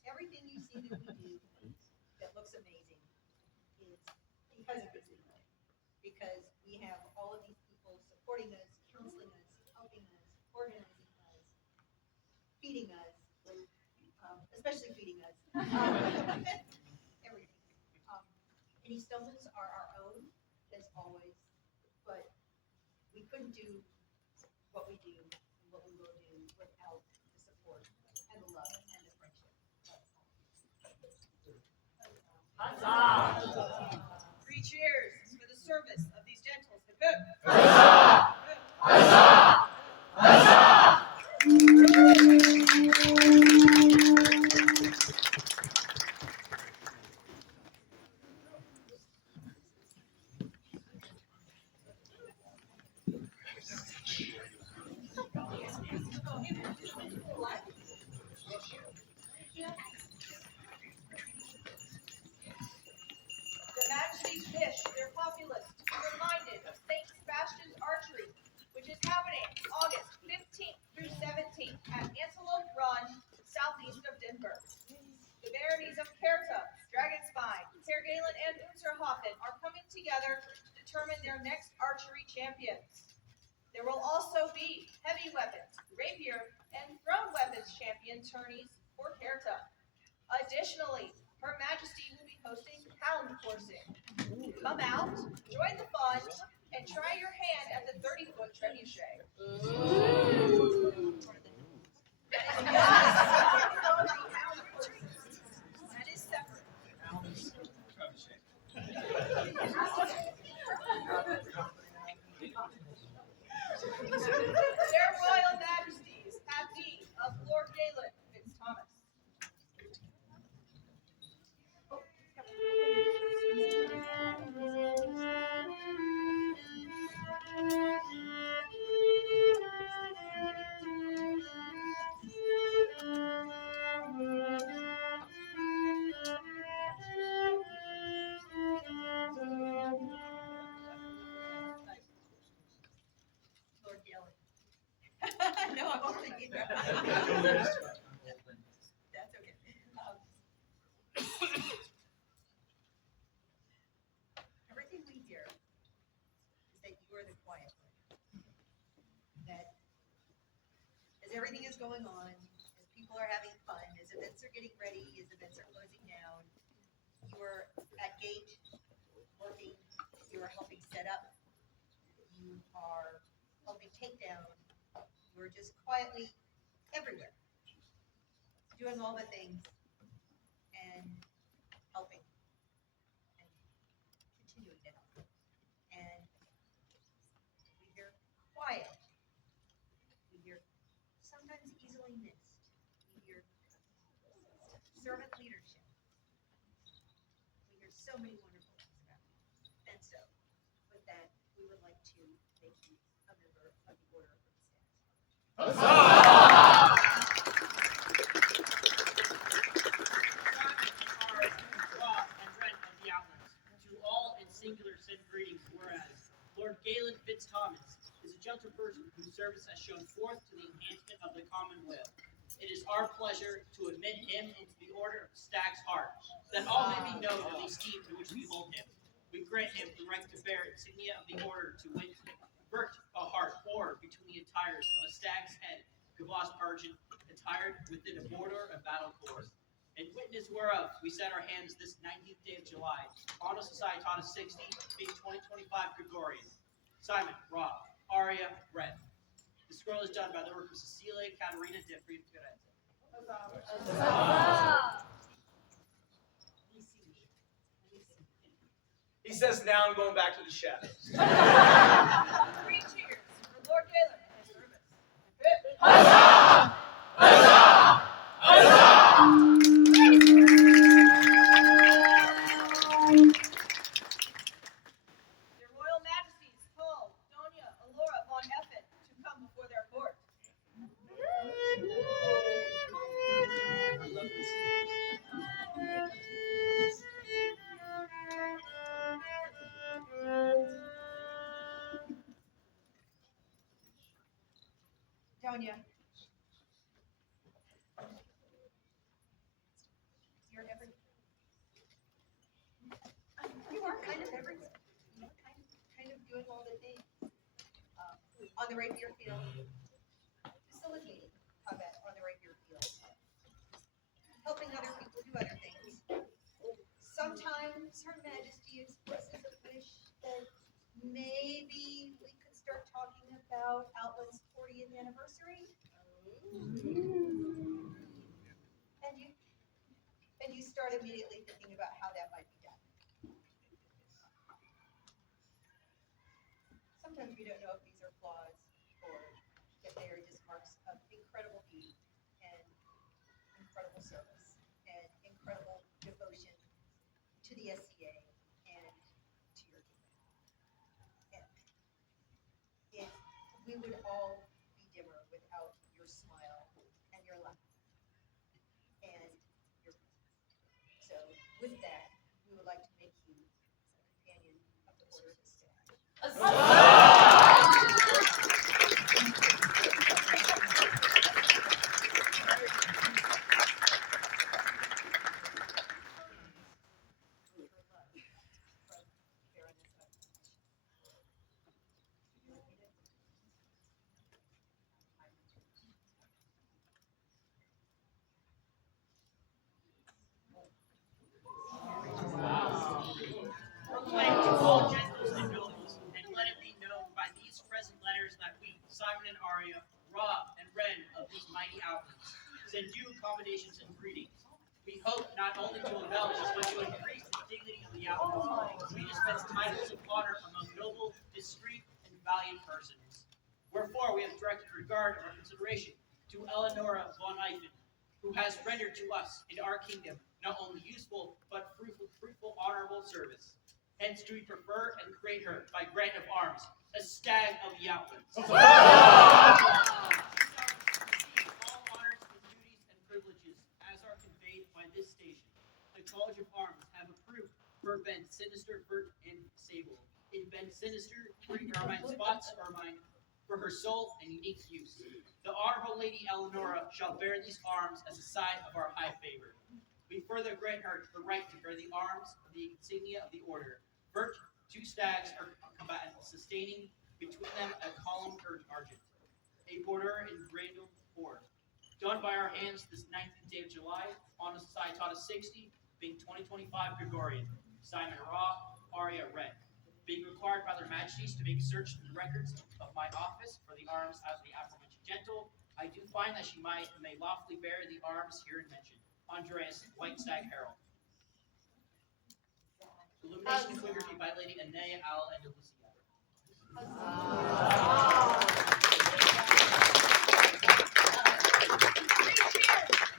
Everything you see that we do that looks amazing is because of you. Because we have all of these people supporting us, counseling us, helping us, organizing us, feeding us, especially feeding us. Everything. Any stumbles are our own, as always, but we couldn't do what we do and what we will do without the support and the love and the friendship. Three cheers for the service of these gentles. Hip hip. Huzzah! Huzzah! at Antelope Run, southeast of Denver. The baronies of Kerta, Dragonspine, Tergalen, and Unterhofen are coming together to determine their next archery champions. There will also be heavy weapons, rapier, and thrown weapons champion tourneys for Kerta. Additionally, Her Majesty will be hosting hound coursing. Come out, join the fun, and try your hand at the 30-foot trebuchet. That is separate. Their Royal Majesties have need of Lord Galen Fitzthomas. Lord Galen. No, I'm only kidding. That's okay. Everything we hear is that you are the quiet one. That as everything is going on, as people are having fun, as events are getting ready, as events are closing down, you are at gate working, you are helping set up, you are helping take down, you are just quietly everywhere, doing all the things and helping and continuing to help. And we hear quiet. We hear sometimes easily missed. We hear servant leadership. We hear so many wonderful things about you. And so, with that, we would like to make you a member of the Order of the Stars. Ra, and Ren of the Outlands. To all in singular send greetings, whereas Lord Galen Fitzthomas is a gentle person whose service has shown forth to the enhancement of the commonweal. It is our pleasure to admit him into the Order of the Stag's Heart, that all may be known of the esteem to which we hold him. We grant him the right to bear insignia of the order to wit, vert a heart, or between the attires of a stag's head, Gavas Argent, attired within a border of battle cord. In witness whereof, we set our hands this 19th day of July, on a Societatis 60, being 2025 Gregorian. Simon, Ra, Aria, Ren. The scroll is done by the work of Cecilia Caterina de Firenze. He says, now I'm going back to the shadows. 3 cheers for Lord Galen and his service. Their Royal Majesties call Doña Alora von Effen to come before their court. Doña, you're everywhere. You are kind of everywhere. You're kind of doing all the things. On the rapier field, facilitating combat on the rapier field, helping other people do other things. Sometimes Her Majesty expresses a wish that maybe we could start talking about Outlands' 40th anniversary. And you start immediately thinking about how that might be done. Sometimes we don't know if these are flaws or if they are just marks of incredible beauty and incredible service and incredible devotion to the SCA and to your kingdom. And we would all be dimmer without your smile and your laugh and your presence. So with that, we would like to make you a companion of the Order of the Stag. mighty Outlands, send you accommodations and greetings. We hope not only to embellish, but to increase the dignity of the Outlands. We dispense titles of honor among noble, discreet, and valiant persons. Wherefore we have directed regard and consideration to Eleonora von Eichen, who has rendered to us in our kingdom not only useful, but fruitful, honorable service. Hence do we prefer and create her by grant of arms, a stag of the Outlands. All honors and duties and privileges as are conveyed by this station. The College of Arms have approved for bent sinister, vert, and sable. In bent sinister, three ermine spots ermine for her sole and unique use. The Honorable Lady Eleonora shall bear these arms as a sign of our high favor. We further grant her the right to bear the arms of the insignia of the order. Vert, two stags are combatants, sustaining between them a column argent, a border in Grandel Ford. Done by our hands this 19th day of July, on a Societas 60, being 2025 Gregorian. Simon Raw, Aria Red. Being required by their majesties to make search in the records of my office for the arms as the aforementioned gentle, I do find that she may lawfully bear the arms herein mentioned. Andreas, White Stag Herald. Illumination and calligraphy by Lady Anea Al and Lucia.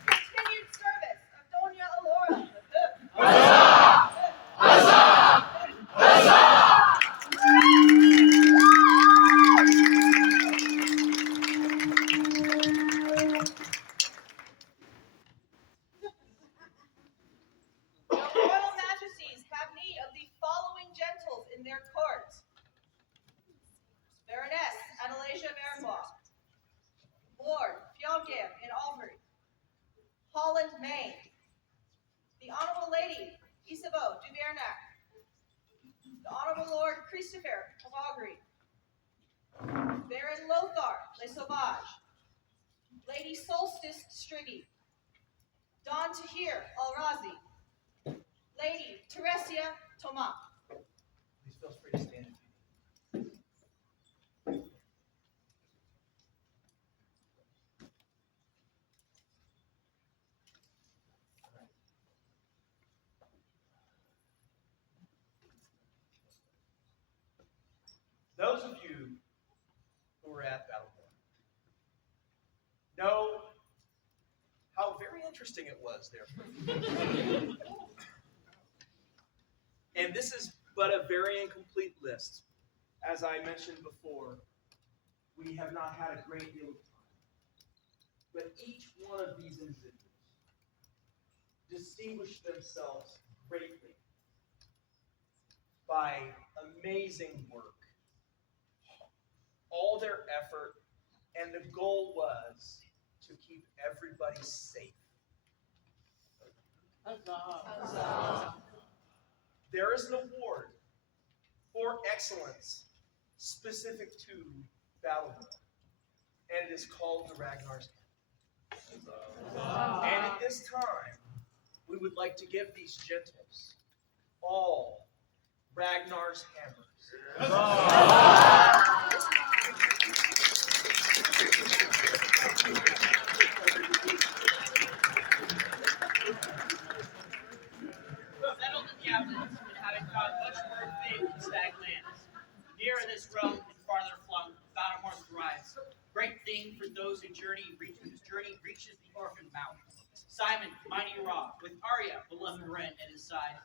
Continued service of Doña Alora. Your royal majesties have need of the following gentles in their court. Baroness Adelasia Verbois, Lord Fjolgir in Albury, Holland, Maine, the Honorable Lady Isabeau Duvernac, the Honorable Lord Christopher of Augury, Baron Lothar Les Sauvages, Lady Solstice Striggy, Don Tahir Al-Razi, Lady Teresia Thomas. Please feel free to stand if you need. Those of you who were at Battleborn know how very interesting it was there. And this is but a very incomplete list. As I mentioned before, we have not had a great deal of time. But each one of these individuals distinguished themselves greatly by amazing work. All their effort, and the goal was to keep everybody safe. There is an award for excellence specific to Battleborn, and it is called the Ragnar's Hammer. And at this time, we would like to give these gentles all Ragnar's hammers. Settled in the Outlands, and having found much more fame in stag lands. Nearer this realm and farther flung, Battlemore thrives. Great thing for those whose journey reaches the orphan mount. Simon, mighty Raw, with Aria, beloved Ren, at his side,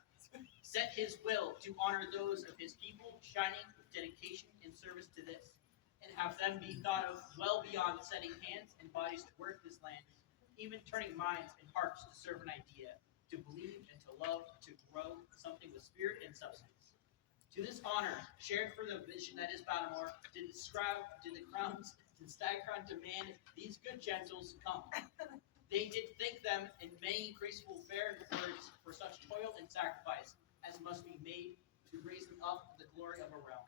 set his will to honor those of his people, shining with dedication and service to this, and have them be thought of well beyond setting hands and bodies to work this land, even turning minds and hearts to serve an idea, to believe and to love, to grow something with spirit and substance. To this honor, shared for the vision that is Battlemore, did the crowns, did Stagcrown demand these good gentles come. They did thank them in many graceful fair words for such toil and sacrifice as must be made to raise them up to the glory of a realm.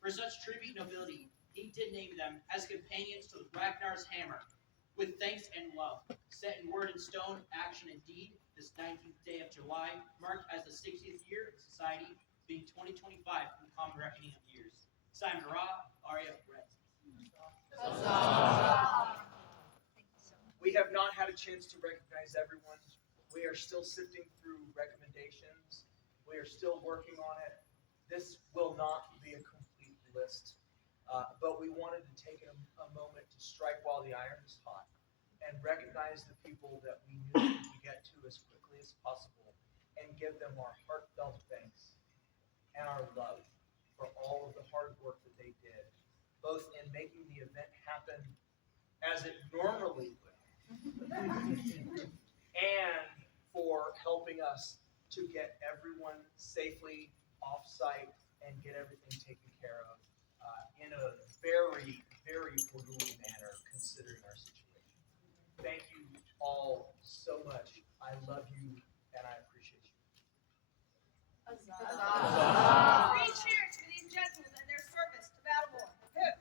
For such tribute nobility, he did name them as companions to the Ragnar's hammer, with thanks and love, set in word and stone, action and deed, this 19th day of July, marked as the 60th year of society, being 2025 in common reckoning of years. Simon Ra, Aria Red. Thank you so much. not had a chance to recognize everyone. We are still sifting through recommendations. We are still working on it. This will not be a complete list, but we wanted to take a moment to strike while the iron is hot and recognize the people that we knew we could get to as quickly as possible and give them our heartfelt thanks and our love for all of the hard work that they did, both in making the event happen as it normally would, and for helping us to get everyone safely off-site and get everything taken care of in a very, very orderly manner, considering our situation. Thank you all so much. I love you, and I appreciate you. Three cheers for these gentlemen and their service to Battlemore. Hip.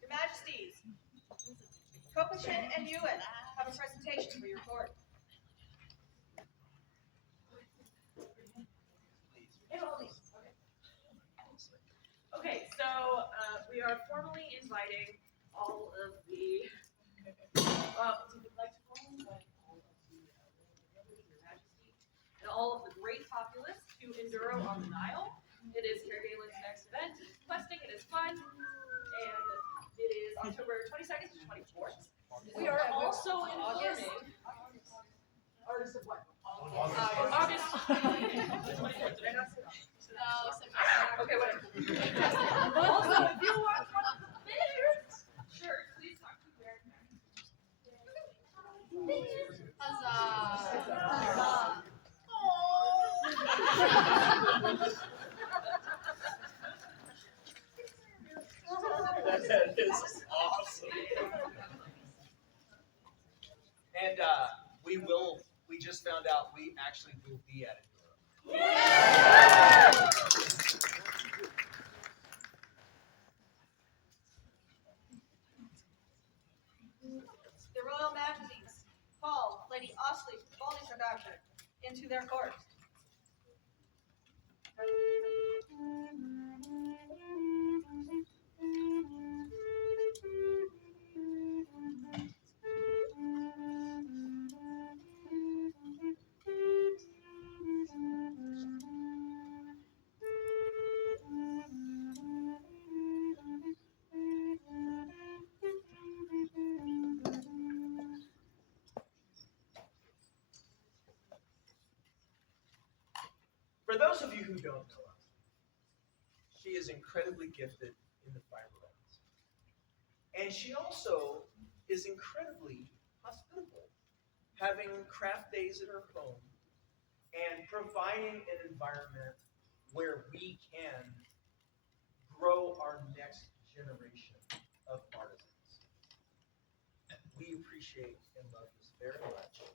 Your Majesties, Coronation and Ewan have a presentation for your court. Okay, so we are formally inviting all of the, we would like to formally invite all of the nobility, Your Majesty, and all of the great populace to Enduro on the Nile. It is Kergalen's next event. It is questing, it is fun, and it is October 22nd to 24th. We are also informing. August of what? August. 24th. Did I not say that? Okay, whatever. Also, if you want one of the bears, sure, please talk to Bear. Huzzah! That is awesome. And we just found out we actually will be at Enduro. The Royal Majesties call Lady Osley Baldisadactor into their court. For those of you who don't know us, she is incredibly gifted in the fiber arts. And she also is incredibly hospitable, having craft days at her home and providing an environment where we can grow our next generation of artisans. We appreciate and love this very much.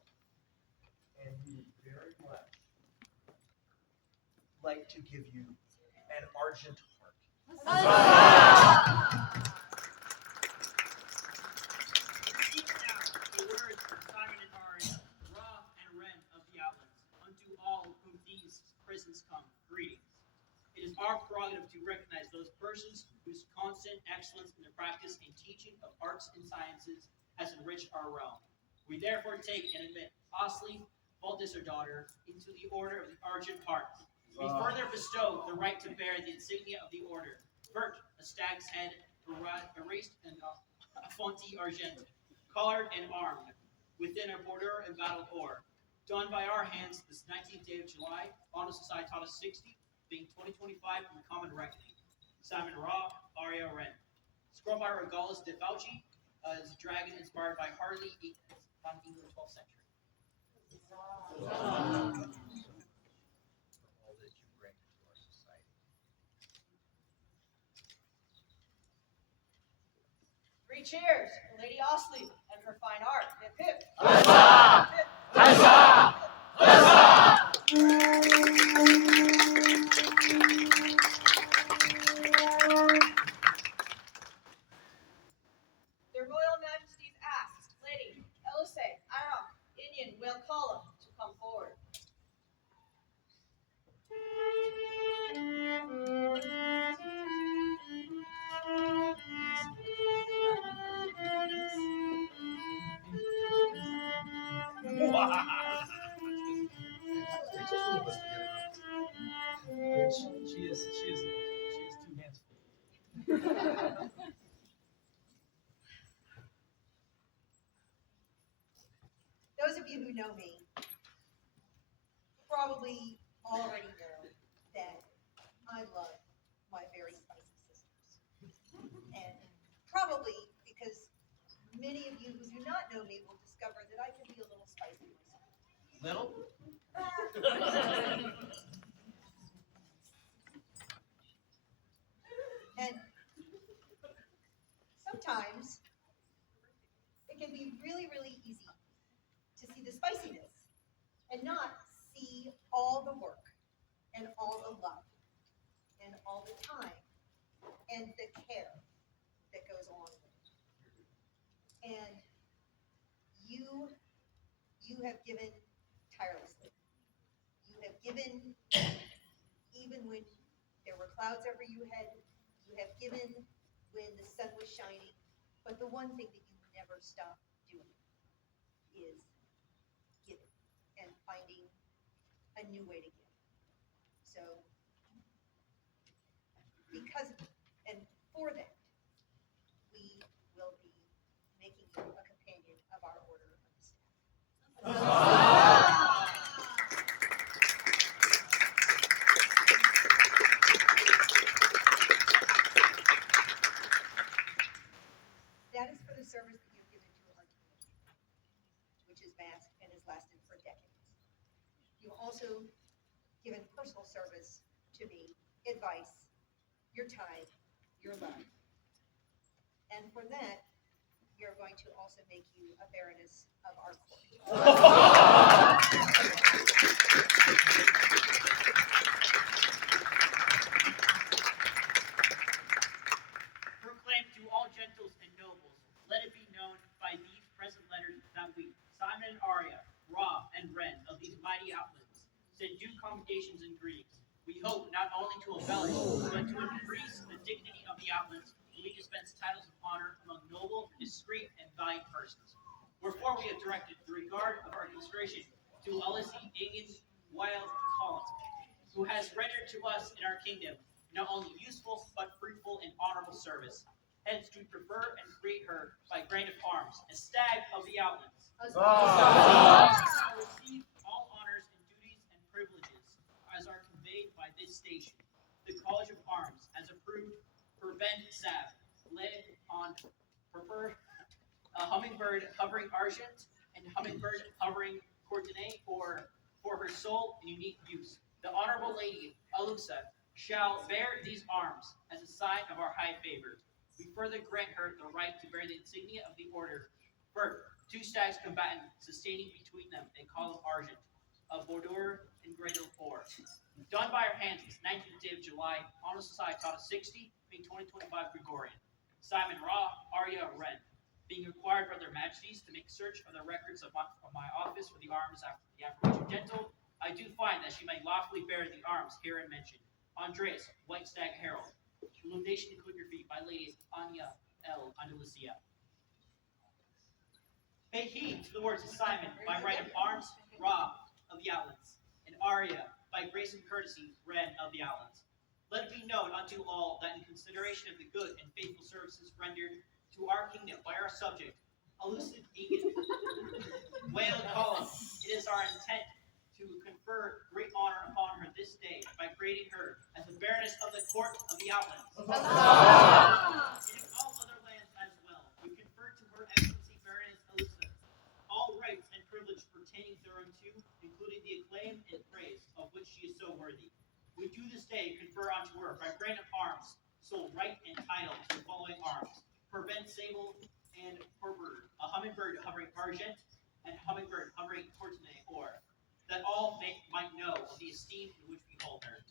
And we would very much like to give you an argent heart. Speak now the words of Simon and Aria, Ra and Ren of the Outlands, unto all whom these prisons come, greetings. It is our prerogative to recognize those persons whose constant excellence in the practice and teaching of arts and sciences has enriched our realm. We therefore take and admit Osley, Baldisadactor, into the order of the Argent Heart. We further bestow the right to bear the insignia of the order, vert, a stag's head, erased and fonti argent, collared and armed, within a border and battled ore, done by our hands this 19th day of July, Honor Societatis 60, being 2025 from the common reckoning. Simon Ra, Aria Ren. Scroll by Regalis de Fauci, is a dragon inspired by Harley, found in the 12th century. All that you bring to our society. Three cheers for Lady Osley and her fine art. Hip hip. Huzzah! Hip. Huzzah! Their Royal Majesties asked Lady Elisee Aria Rachel's a little bit together. She is two hands full. Those of you who know me probably already know that I love my very spicy sisters. And probably because many of you who do not know me will discover that I can be a little spicy myself. Little? And sometimes it can be really, really easy to see the spiciness and not see all the work and all the love and all the time and the care that goes along with it. And you have given tirelessly. You have given even when there were clouds over your head. You have given when the sun was shining. But the one thing that you never stop doing is giving and finding a new way to give. So, because and for that, we will be making you a companion of our order of the staff. That is for the service that you've given to our community, which is vast and has lasted for decades. You've also given personal service to me, advice, your time, your love. And for that, we are going to also make you a baroness of our court. Proclaim to all gentles and nobles, let it be known by these present letters that we, Simon and Aria, Ra and Ren of these mighty Outlands, send due commendations and greetings. We hope not only to embellish, but to increase the dignity of the Outlands, when we dispense titles of honor among noble, discreet, and valiant persons. Wherefore we have directed the regard of our consideration to Ulysses Agin Wild Collins, who has rendered to us in our kingdom not only useful, but fruitful and honorable service. Hence we prefer and create her by grant of arms, a stag of the Outlands. Shall receive all honors and duties and privileges as are conveyed by this station. The College of Arms has approved her bend salve, led on prefer a hummingbird hovering argent and hummingbird hovering courtenay for her sole and unique use. The Honorable Lady Alusa shall bear these arms as a sign of our high favor. We further grant her the right to bear the insignia of the order. First, two stags combatant, sustaining between them a column argent, of Bordeaux and Greater Or. Done by our hands this 19th day of July, Honor Society taught 60, being 2025 Gregorian. Simon Ra, Aria Ren, being required by their majesties to make search of the records of my office for the arms after the affirmation gentle, I do find that she may lawfully bear the arms herein mentioned. Andreas, White Stag Herald. Illumination and calligraphy by Lady Anya L. Andalusia. Pay heed to the words of Simon by right of arms, Ra of the Outlands, and Aria by grace and courtesy, Ren of the Outlands. Let it be known unto all that in consideration of the good and faithful services rendered to our kingdom by our subject, elusive Egan, Whale Column, it is our intent to confer great honor upon her this day by creating her as the Baroness of the Court of the Outlands. And in all other lands as well, we confer to her Excellency Baroness Elizabeth all rights and privileges pertaining thereunto, including the acclaim and praise of which she is so worthy. We do this day confer unto her by grant of arms, sole right and title to the following arms: Prevent Sable and Purpur, a hummingbird hovering argent, and hummingbird hovering courtenay or, that all might know of the esteem in which we hold her.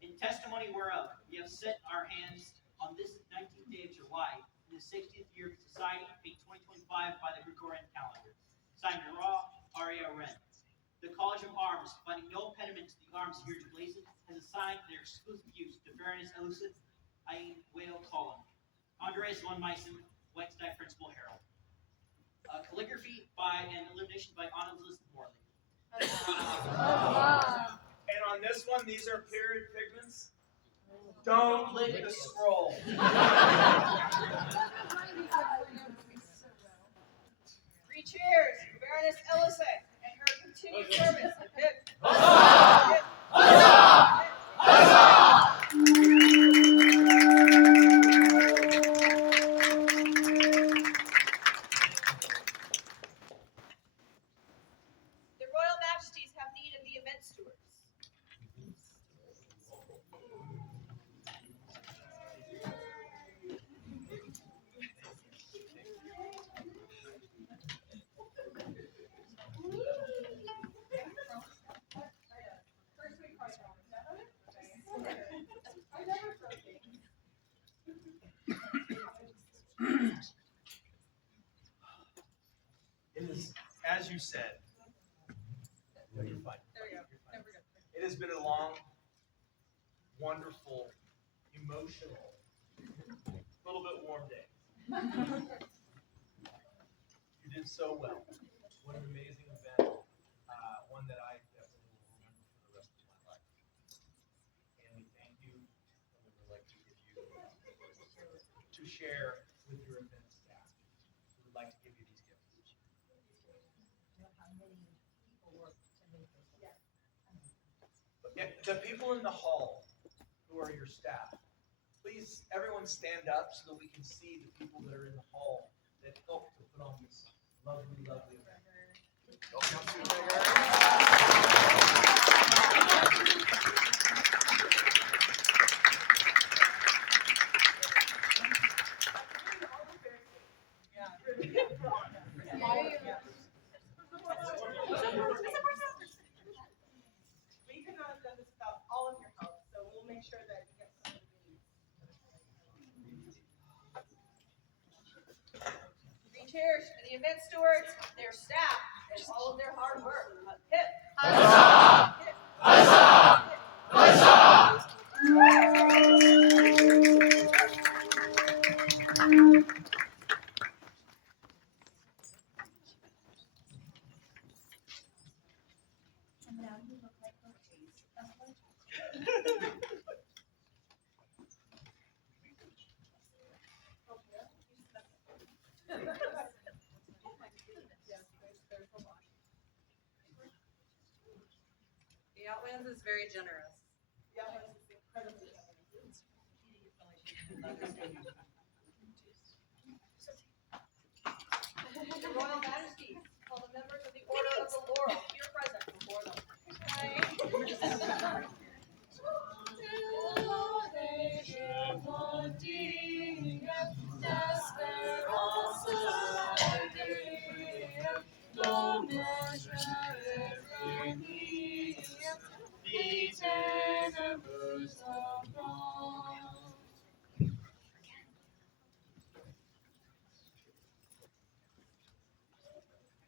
In testimony whereof, we have set our hands on this 19th day of July, in the 60th year of society, being 2025 by the Gregorian calendar. Signed Ra, Aria Ren. The College of Arms, finding no impediment to the arms here blazoned, has assigned their exclusive use to Baroness Elucid Ain Whale Column. Andres von Meissen, White Stag Principal Herald. Calligraphy by and illumination by Anna Elizabeth And on this one, these are period pigments. Don't lick the scroll. Three cheers for Baroness Ellison and her continued service. Hip. Hip. The Royal Majesties have need of the event stewards. It is, as you said, no, you're fine. There we go. There we go. It has been a long, wonderful, emotional, little bit warm day. You did so well. What an amazing event. One that I definitely will remember for the rest of my life. And we thank you, and we would like to give you to share with your event staff. We would like to give you these gifts. The people in the hall who are your staff, please, everyone stand up so that we can see the people that are in the hall that helped to put on this lovely, lovely event. We could not have done this without all of your help, so we'll make sure that you get some of the needs. Three cheers for the event stewards, their staff, and all of their hard work. Hip. Hip. The Outlands is very generous. Yeah, it's incredibly generous. The Royal Majesties, call the members of the Order of the Laurel here present before them.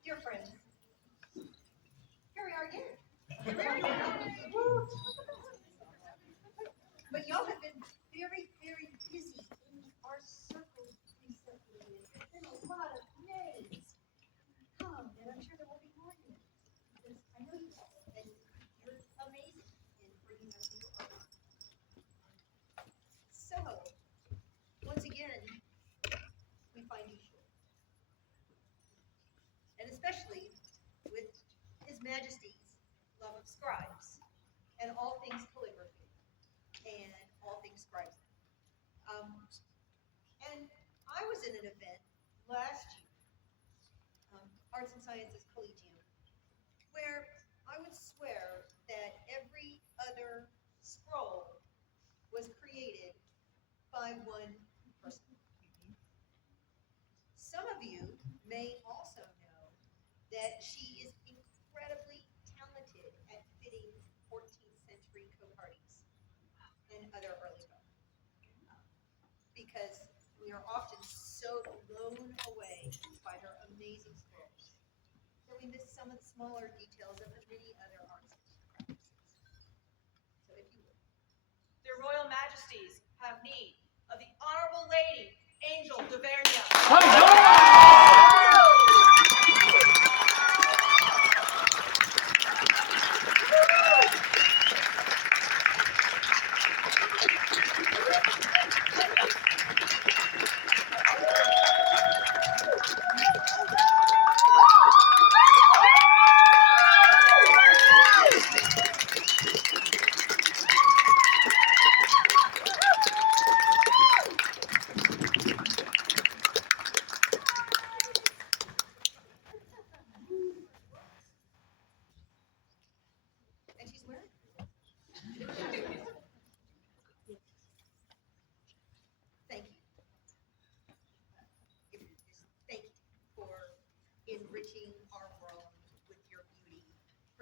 Dear friends, here we are again. Here we are again. Woo. But y'all have been very, very busy in our circles recently. There's been a lot of names come, and I'm sure there will be more names. Because I know you all, and you're amazing in bringing us new art. So, once again, we find you short. And especially with His Majesty's love of scribes and all things calligraphy and all things scribes. And I was in an event last year, Arts and Sciences Collegium, where I would swear that every other scroll was created by one person. Some of you may also know that she is incredibly talented at fitting 14th century cocardes and other early folk. Because we are often so blown away by her amazing scrolls that we miss some of the smaller details of the many other arts practices. So if you would. Their Royal Majesties have need of the Honorable Lady Angel Duvernia.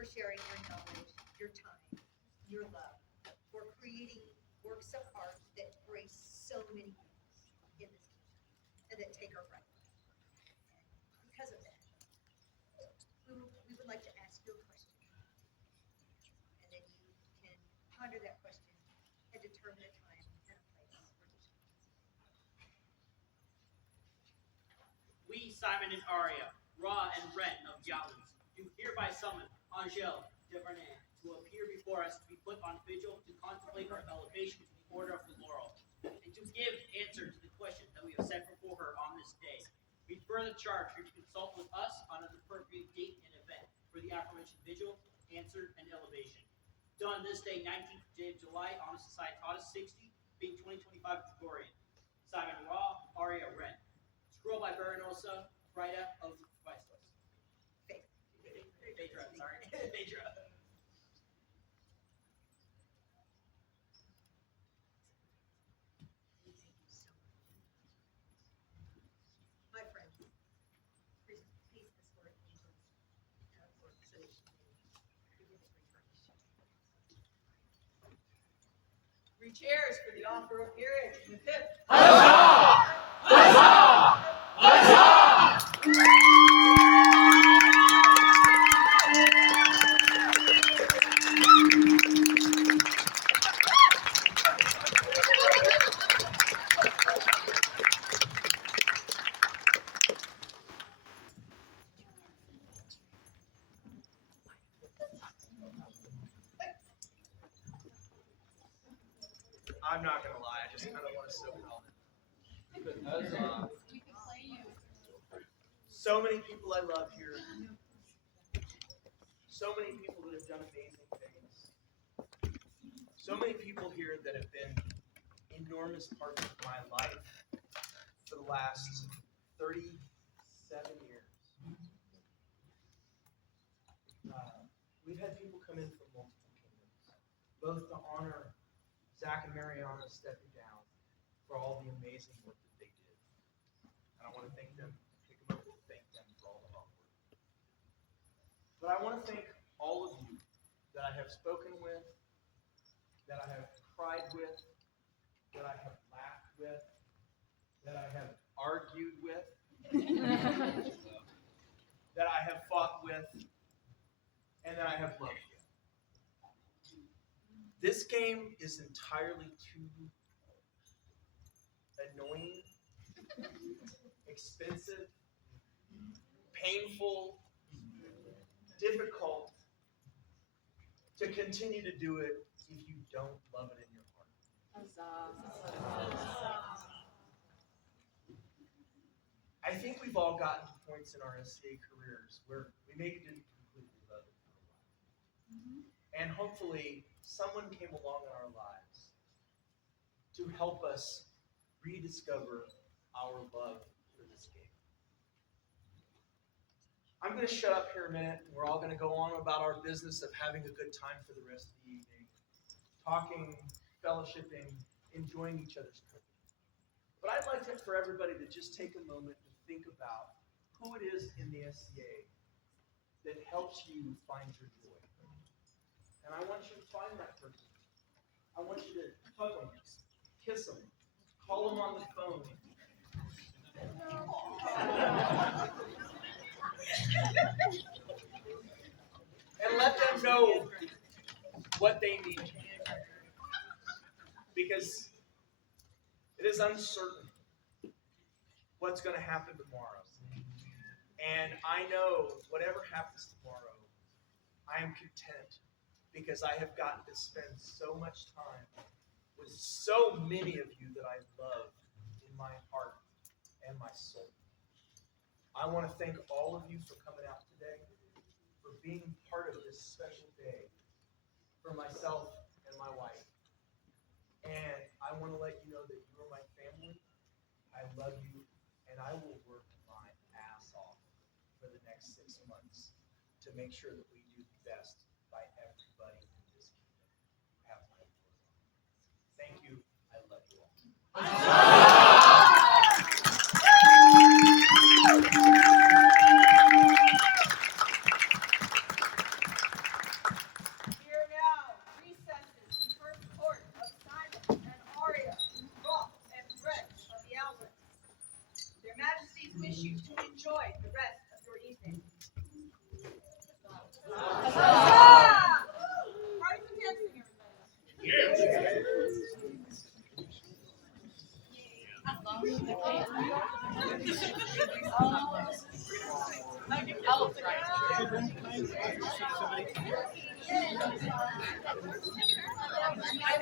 for sharing your knowledge, your time, your love, for creating works of art that grace so many people in this community and that take our breath away. Because of that, we would like to ask you a question. And then you can ponder that question and determine a time and a place for each. We, Simon and Aria, Ra and Ren of the Outlands, do hereby summon Angel Devernay to appear before us to be put on vigil to contemplate our elevation to the order of the laurel, and to give answer to the question that we have set before her on this day. We further charge her to consult with us on an appropriate date and event for the aforementioned vigil, answer, and elevation. Done this day, 19th day of July, on Societatis 60, being 2025 Gregorian. Simon Ra, Aria Ren. Scroll by Berenosa, Frida of Viceless. Phaedra, sorry. Phaedra. My friends, please escort angels for so that she may begin to return. Three cheers for the offer of peerage. I'm not gonna lie, I just kind of want to soak it all in. So many people I love here. So many people that have done amazing things. So many people here that have been enormous parts of my life for the last 37 years. We've had people come in from multiple kingdoms, both to honor Zach and Mariana stepping down for all the amazing work that they did. And I want to thank them, take a moment to thank them for all the hard work. But I want to thank all of you that I have spoken with, that I have cried with, that I have laughed with, that I have argued with, that I have fought with, and that I have loved with. This game is entirely too annoying, expensive, painful, difficult to continue to do it if you don't love it in your heart. I think we've all gotten to points in our SCA careers where we maybe didn't completely love it for a while. And hopefully someone came along in our lives to help us rediscover our love for this game. I'm going to shut up here a minute, and we're all going to go on about our business of having a good time for the rest of the evening, talking, fellowshipping, enjoying each other's company. But I'd like for everybody to just take a moment and think about who it is in the SCA that helps you find your joy. And I want you to find that person. I want you to hug them, kiss them, call them on the phone. And let them know what they need. Because it is uncertain what's going to happen tomorrow. And I know whatever happens tomorrow, I am content because I have gotten to spend so much time with so many of you that I love in my heart and my soul. I want to thank all of you for coming out today, for being part of this special day for myself and my wife. And I want to let you know that you are my family. I love you, and I will work my ass off for the next 6 months to make sure that we do the best by everybody in this kingdom. Have my word. Thank you. I love you all.